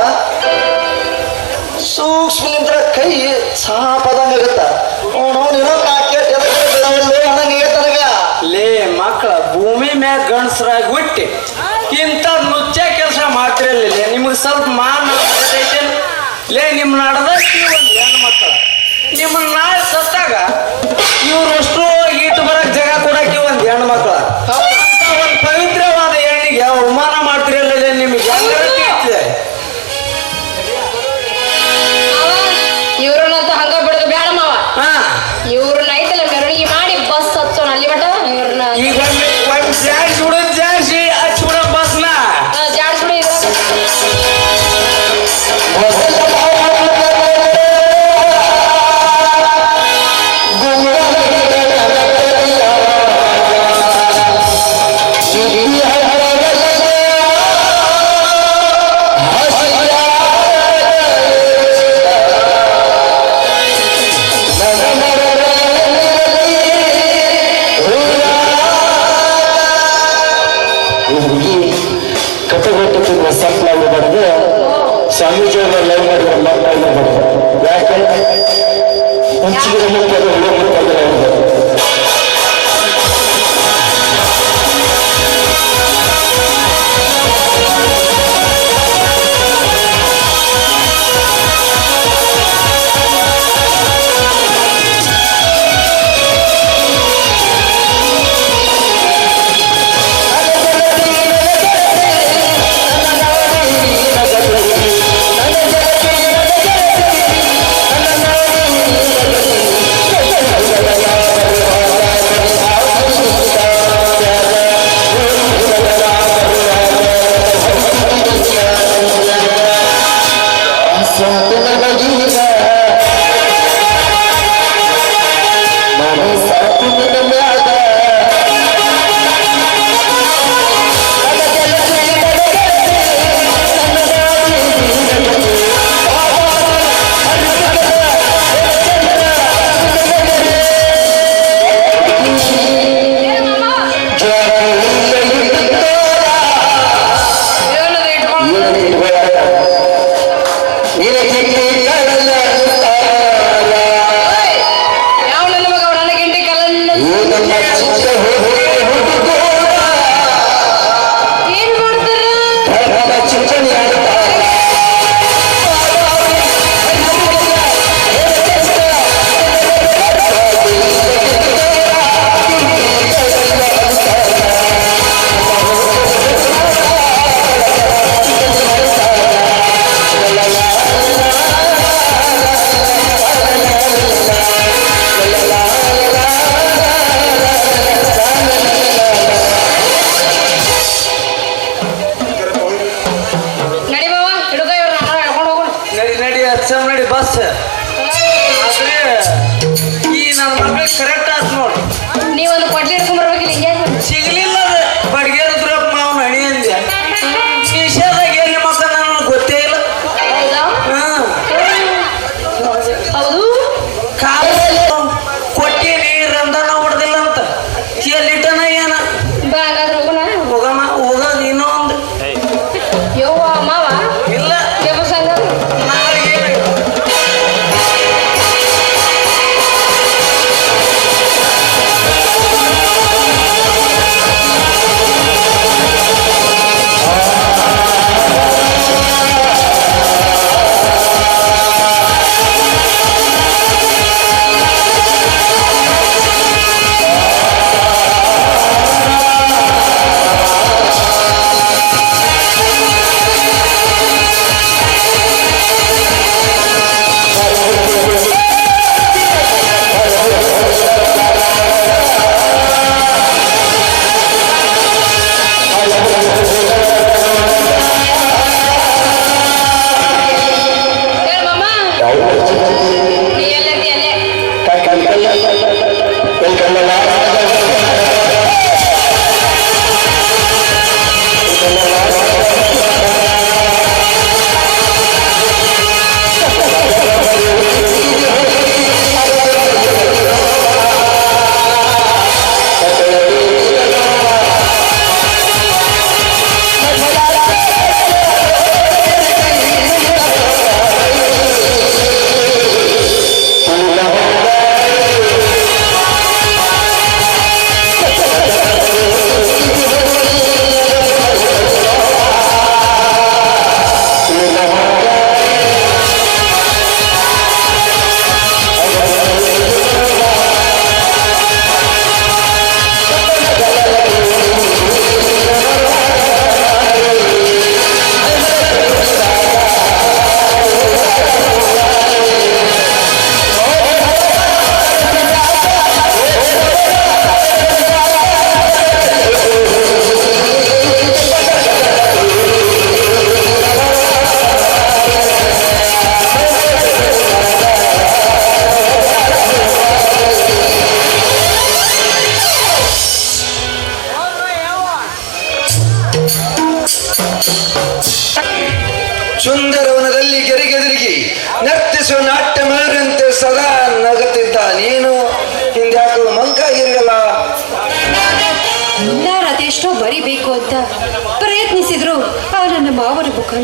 ಸೂಕ್ಷ್ಮ ನಿಂತ್ರ ಕೈ ಸಾಪದಂಗಾಗತ್ತ ಲೇ ಮಕ್ಕಳ ಭೂಮಿ ಮ್ಯಾಗ ಗಂಡಸರಾಗಿ ಹುಟ್ಟಿ ಇಂಥ ನುಚ್ಚ ಕೆಲಸ ಮಾಡ್ತಿರಲಿಲ್ಲ ನಿಮ್ಗೆ ಸ್ವಲ್ಪ ಮಾನ ಐತೆ ಲೇ ನಿಮ್ಮ ನಡದ ಒಂದು ಹೆಣ್ಣು ಮಕ್ಕಳ ನಿಮ್ಮನ್ನ ನಾಳೆ ಸತ್ತಾಗ ಇವ್ರಷ್ಟು ಈಟು ಬರಕ್ ಜಾಗ ಕೊಡಕ್ಕೆ ಒಂದು ಹೆಣ್ಣು ಮಕ್ಕಳ ಒಂದು ಪವಿತ್ರವಾದ ಹೆಣ್ಣಿಗೆ ಅವಮಾನ ಮಾಡ್ತಿರಲಿಲ್ಲ ನಿಮಗೆ ಹೆಂಗಿದೆ ಇವ್ರನ್ನಂತ ಹಂಗ ಬಿಡೋದು ಬೇಡ ಮಾವ ಹಾ ಇವ್ರನ್ನ ಐತಲ್ಲ ಮೆರವಣಿಗೆ ಮಾಡಿ ಬಸ್ ಹಚ್ಚೋಣ ಅಲ್ಲಿ ಮಟ ಇವ್ರನ್ನ ಈಗ ಒಂದು ಜಾಡ್ಸಿ ಬಿಡೋದು ಜಾಡ್ಸಿ ಹಚ್ಬಿಡ ಬಸ್ನ ಜಾಡ್ಸ್ಬಿಡಿ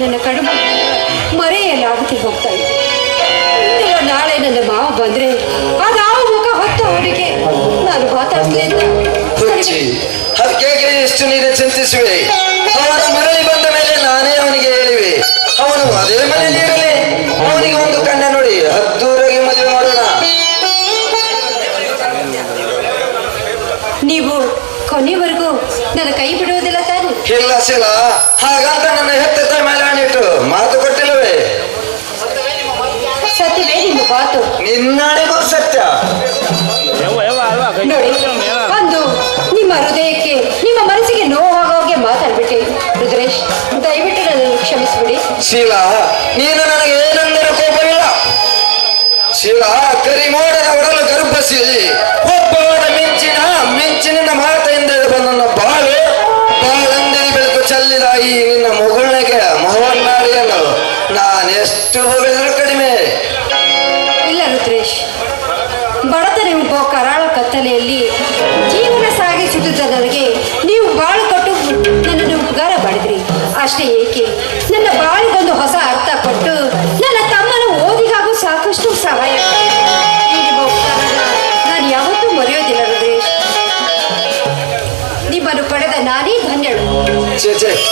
ನನ್ನ ಕಡಿಮೆ ಮರೆಯಲಾಗುತ್ತೆ ಹೋಗ್ತಾ ಇದೆ. ಇಂದಿಲ್ಲ ನಾಳೆ ನನ್ನ ಮಾವ ಬಂದ್ರೆ ಅದಾವ ಮುಖ ಹೊತ್ತು ಅವರಿಗೆ ನಾನು ಮಾತಾಡ್ತಲೇ ಹುಚ್ಚಿ, ಅದಕ್ಕೆ ಎಷ್ಟು ನೀನು ಚಿಂತಿಸುವೆ? ಅವನು ಮರಳಿ ಬಂದ ಮೇಲೆ ನಾನೇ ಅವನಿಗೆ ಹೇಳಿವೆ, ಅವನು ಅದೇ ಮನೆಯಲ್ಲಿ ಇರಲಿ, ಅವನಿಗೆ ಒಂದು ಕಣ್ಣ ನೋಡಿ ಹದ್ದೂರಾಗಿ ಮದುವೆ ಮಾಡೋಣ. ನೀವು ಕೊನೆವರೆಗೂ ನನ್ನ ಕೈ ಬಿಡುವುದಿಲ್ಲ ತಾನೆ? ಇಲ್ಲ ಶಿಲ, ಹಾಗಂತ ನನ್ನ ಹೆತ್ತ ಮೇಲೆ ಆಣಿಟ್ಟು ಮಾತು ಕೊಟ್ಟಿಲ್ಲವೇ? ಸತ್ಯವೇ ನಿಮ್ಮ ಮಾತು. ನಿನ್ನಾಣಿಗೂ ಸತ್ಯ. ನೋಡಿ, ಅಂದು ನಿಮ್ಮ ಹೃದಯಕ್ಕೆ ನಿಮ್ಮ ಮನಸ್ಸಿಗೆ ನೋವಾಗೋಗೆ ಮಾತಾಡ್ಬಿಟ್ಟೆ ರುದ್ರೇಶ್. ದಯವಿಟ್ಟು ನನ್ನನ್ನು ಕ್ಷಮಿಸ್ಬಿಡಿ. ಶೀಲ, ನೀನು ನನಗೆ ಏನೆಂದರೆ ಕೋಪವಿಲ್ಲ. ಶೀಲ, ಕರಿಮೋಡದ ಒಡಲು ಗರ್ಭಶೀಲಿ, ಒಬ್ಬವಾದ ಮಿಂಚಿನಿಂದ ಮಾತೆಯಿಂದ ಬಂದ ನನ್ನ ಬಾಳೆಂದಿನ ಬೆಳಕು ಚೆಲ್ಲಿದ ಈ ನಿನ್ನ ಮಗುಳ್ನೆಗೆ ಮೋಹನ್ನಾಡಿಯನ್ನು ನಾನೆಷ್ಟು ಹೋಗಿದ್ರು ಕಡಿಮೆ. ಇಲ್ಲ ರುದ್ರೇಶ್, ಬಡತನ ಕರಾಳ ಕತ್ತಲೆಯಲ್ಲಿ ಜೀವನ ಸಾಗಿಸುತ್ತಿದ್ದ ನನಗೆ ನೀವು ಬಾಳು ಕೊಟ್ಟು ನನ್ನನ್ನು ಉಪಕಾರ ಮಾಡಿದ್ರಿ. ಅಷ್ಟೇ ಏಕೆ, ನನ್ನ ಬಾಳಿಗೊಂದು ಹೊಸ ಅರ್ಥ ಕೊಟ್ಟು ನನ್ನ ತಮ್ಮನ ಓದಿಗಾಗೂ ಸಾಕಷ್ಟು ಸಹಾಯ ಮಾಡಿದ್ರಿ. ಈ ನಿಮ್ಮ ಉಪಕಾರನ ನಾನು ಯಾವತ್ತೂ ಮರೆಯೋದಿಲ್ಲ ರುದ್ರೇಶ್. ನಿಮ್ಮನ್ನು ಪಡೆದ ನಾನೇ ಧನ್ಯಳು.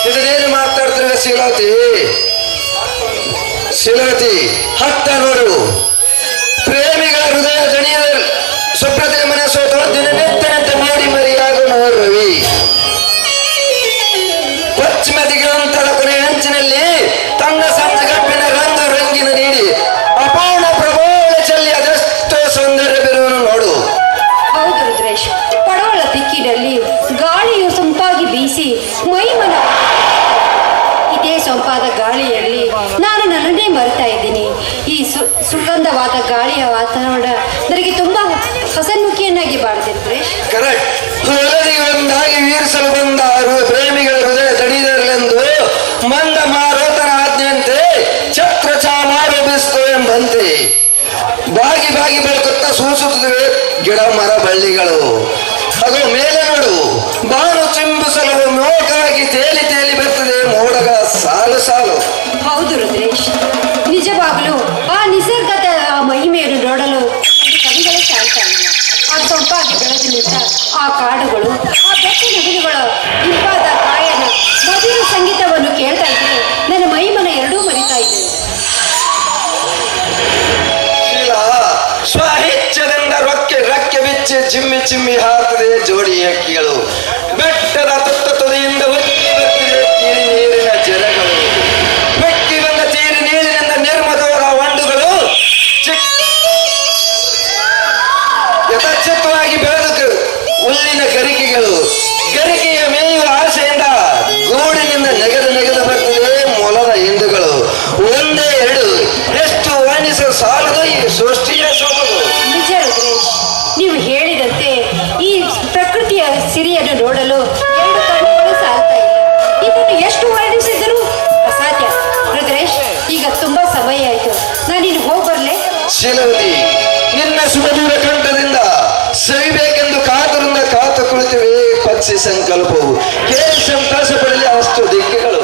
ಇದೇನು ಮಾತಾಡ್ತಿರುವ ಶಿಲವತಿ, ಹತ್ತ ನೋಡು, ಪ್ರೇಮಿಗಳ ಹೃದಯ ದಣಿಯದಲ್ಲಿ ಸುಪ್ರತೆ ಮನೆ ಸೋತಳು ದಿನನಿತ್ಯನಂತೆ ಮಾಡಿ ಮರಿಯಾಗೋಣ ರವಿ. ಪಶ್ಚಿಮ ದಿಗಂತರ ಕೊನೆಯ ಅಂಚಿನಲ್ಲಿ ತನ್ನ ಸಣ್ಣ ಗಂಪಿನ ರಂಗಿನ ನೀಡಿ ಅಪೂರ್ಣ ಪ್ರಭಾವ ಚೆಲ್ಲಿ ಅದೆಷ್ಟೋ ಸೌಂದರ್ಯ ಬಿರುವನು ನೋಡು. ಹೌದು ರುದ್ರೇಶ್, ಪಡವಳ ದಿಕ್ಕಿನಲ್ಲಿ ಗಾಳಿಯು ಸೊಂಪಾಗಿ ಬೀಸಿ ಮೈಮನ ಇದೇ ಸೊಂಪಾದ ಗಾಳಿಯಲ್ಲಿ ನಾನು ನನ್ನನ್ನೇ ಮರೆತಾ ಇದ್ದೀನಿ. ಈ ಸುಗಂಧವಾದ ಗಾಳಿಯ ವಾತಾವರಣ ನನಗೆ ತುಂಬಾ ಹಸನ್ಮುಖಿಯನ್ನಾಗಿ ಬಾಳ್ತಿದೆ ರುದ್ರೇಶ್. ಕರೆಕ್ಟ್. ಹೊಲದಿಗಳೊಂದಾಗಿ ವೀರಿಸಲು ಬಂದ ಪ್ರೇಮಿಗಳ ಹೃದಯ ದಣಿದರೆಂದು ಮಂದ ಮಾರೋತನ ಆಜ್ಞೆಯಂತೆ ಛತ್ರ ಚಾಮಾರು ಬಿಸ್ತು ಎಂಬಂತೆ ಬಾಗಿ ಬೆಳಕುತ್ತಾ ಸೂಸುತ್ತಿವೆ ಗಿಡ ಮರ ಬಳ್ಳಿಗಳು. ಅದು ಮೇಲೆ ನೋಡು, ಬಾನು ಚಿಂಬಿಸಲು ನೋಟಾಗಿ ತೇಲಿ ಬರ್ತದೆ ಮೋಡಗಳ ಸಾಲು. ಹೌದು ರುದ್ರೇಶ್, ನಿಜವಾಗಲೂ ಆ ನಿಸರ್ಗದ ಆ ಮಹಿಮೆಯನ್ನು ನೋಡಲು ಕವಿಗಳೇ ಸಾಲ್ತಾ ಇಲ್ಲ. ಆ ಸೊಂಪಾಗಿ ಬೆಳೆದು ನಿಂತ ಆ ಕಾಡುಗಳು, ಆ ಬೆಟ್ಟ ನದಿಗಳು, ಇಂಪಾದ ಗಾಯನ, ಮಧುರ ಸಂಗೀತವನ್ನು ಕೇಳ್ತಾ ಇದ್ರೆ ನನ್ನ ಮೈಮನ ಎರಡೂ ಮರಿತಾ ಇದೆ. ಸ್ವಹಿಚ್ಛದಿಂದ ರಕ್ಕೆ ಬಿಚ್ಚಿ ಚಿಮ್ಮಿ ಹಾರ್ತದೆ ಜೋಡಿ ಹಕ್ಕಿಗಳು. ಬೆಟ್ಟದ ತುದಿಯಿಂದ ನೀರಿನ ಜಲಗಳು, ಬೆಟ್ಟಿ ಬಂದ ನೀರಿನಿಂದ ನಿರ್ಮದವರ ಹೊಂಡುಗಳು ಯಥಚಿತ್ತವಾಗಿ ಬೆಳೆದು ಹುಲ್ಲಿನ ಗರಿಕೆಯ ಮೇಯುವ ಆಸೆಯಿಂದ ಗೂಡಿನಿಂದ ನೆಗೆದು ಬರ್ತದೆ ಮೊಲದ ಹಿಂಡುಗಳು. ಒಂದೇ ಎರಡು ಎಷ್ಟು ವರ್ಣಿಸಲು ಸಾಲದು ಈ ಸೃಷ್ಟಿಯ ಸೊಬಗು. ನಿಜ ರುದ್ರೇಶ್, ನೀವು ಹೇಳಿದಂತೆ ಈ ಪ್ರಕೃತಿಯ ಸಿರಿಯನ್ನು ನೋಡಲು ಎರಡು ಕಣ್ಣುಗಳು ಸಾಲ್ತಾ ಇಲ್ಲ. ಇದನ್ನು ಎಷ್ಟು ವರ್ಣಿಸಿದರೂ ಅಸಾಧ್ಯ. ರುದ್ರೇಶ್, ಈಗ ತುಂಬಾ ಸಮಯ ಆಯ್ತು, ನಾನಿನ್ನು ಹೋಗಿ ಬರ್ಲೆ? ಶಿಲವತಿ, ನಿನ್ನ ಸುಮಧುರ ಕಂಠದಿಂದ ಸವಿಬೇಕೆಂದು ಕಾತು ಕುಳಿತಿವೆ ಪಕ್ಷಿ ಸಂಕಲ್ಪವು. ಕೇಳಿ ಸಂತೋಷ ಪಡಲಿ ಅಷ್ಟು ದಿಕ್ಕುಗಳು.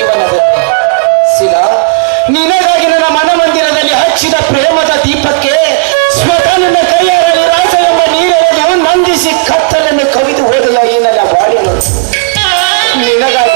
ಜೀವನದಲ್ಲಿ ಶಿಲಾ, ನಿನಗಾಗಿ ನನ್ನ ಮನಮಂದಿರದಲ್ಲಿ ಹಚ್ಚಿದ ಪ್ರೇಮದ ದೀಪಕ್ಕೆ ಸ್ವತಃ ನನ್ನ ಕೈಯಾರಲ್ಲಿ ರಾಸ ಎಂಬ ನೀರೆಳೆದು ನಂದಿಸಿ ಕತ್ತಲನ್ನು ಕವಿದು ಹೋದೆಯ ಈ ನನ್ನ ಬಾಳಿನ ನಿನಗಾಗಿ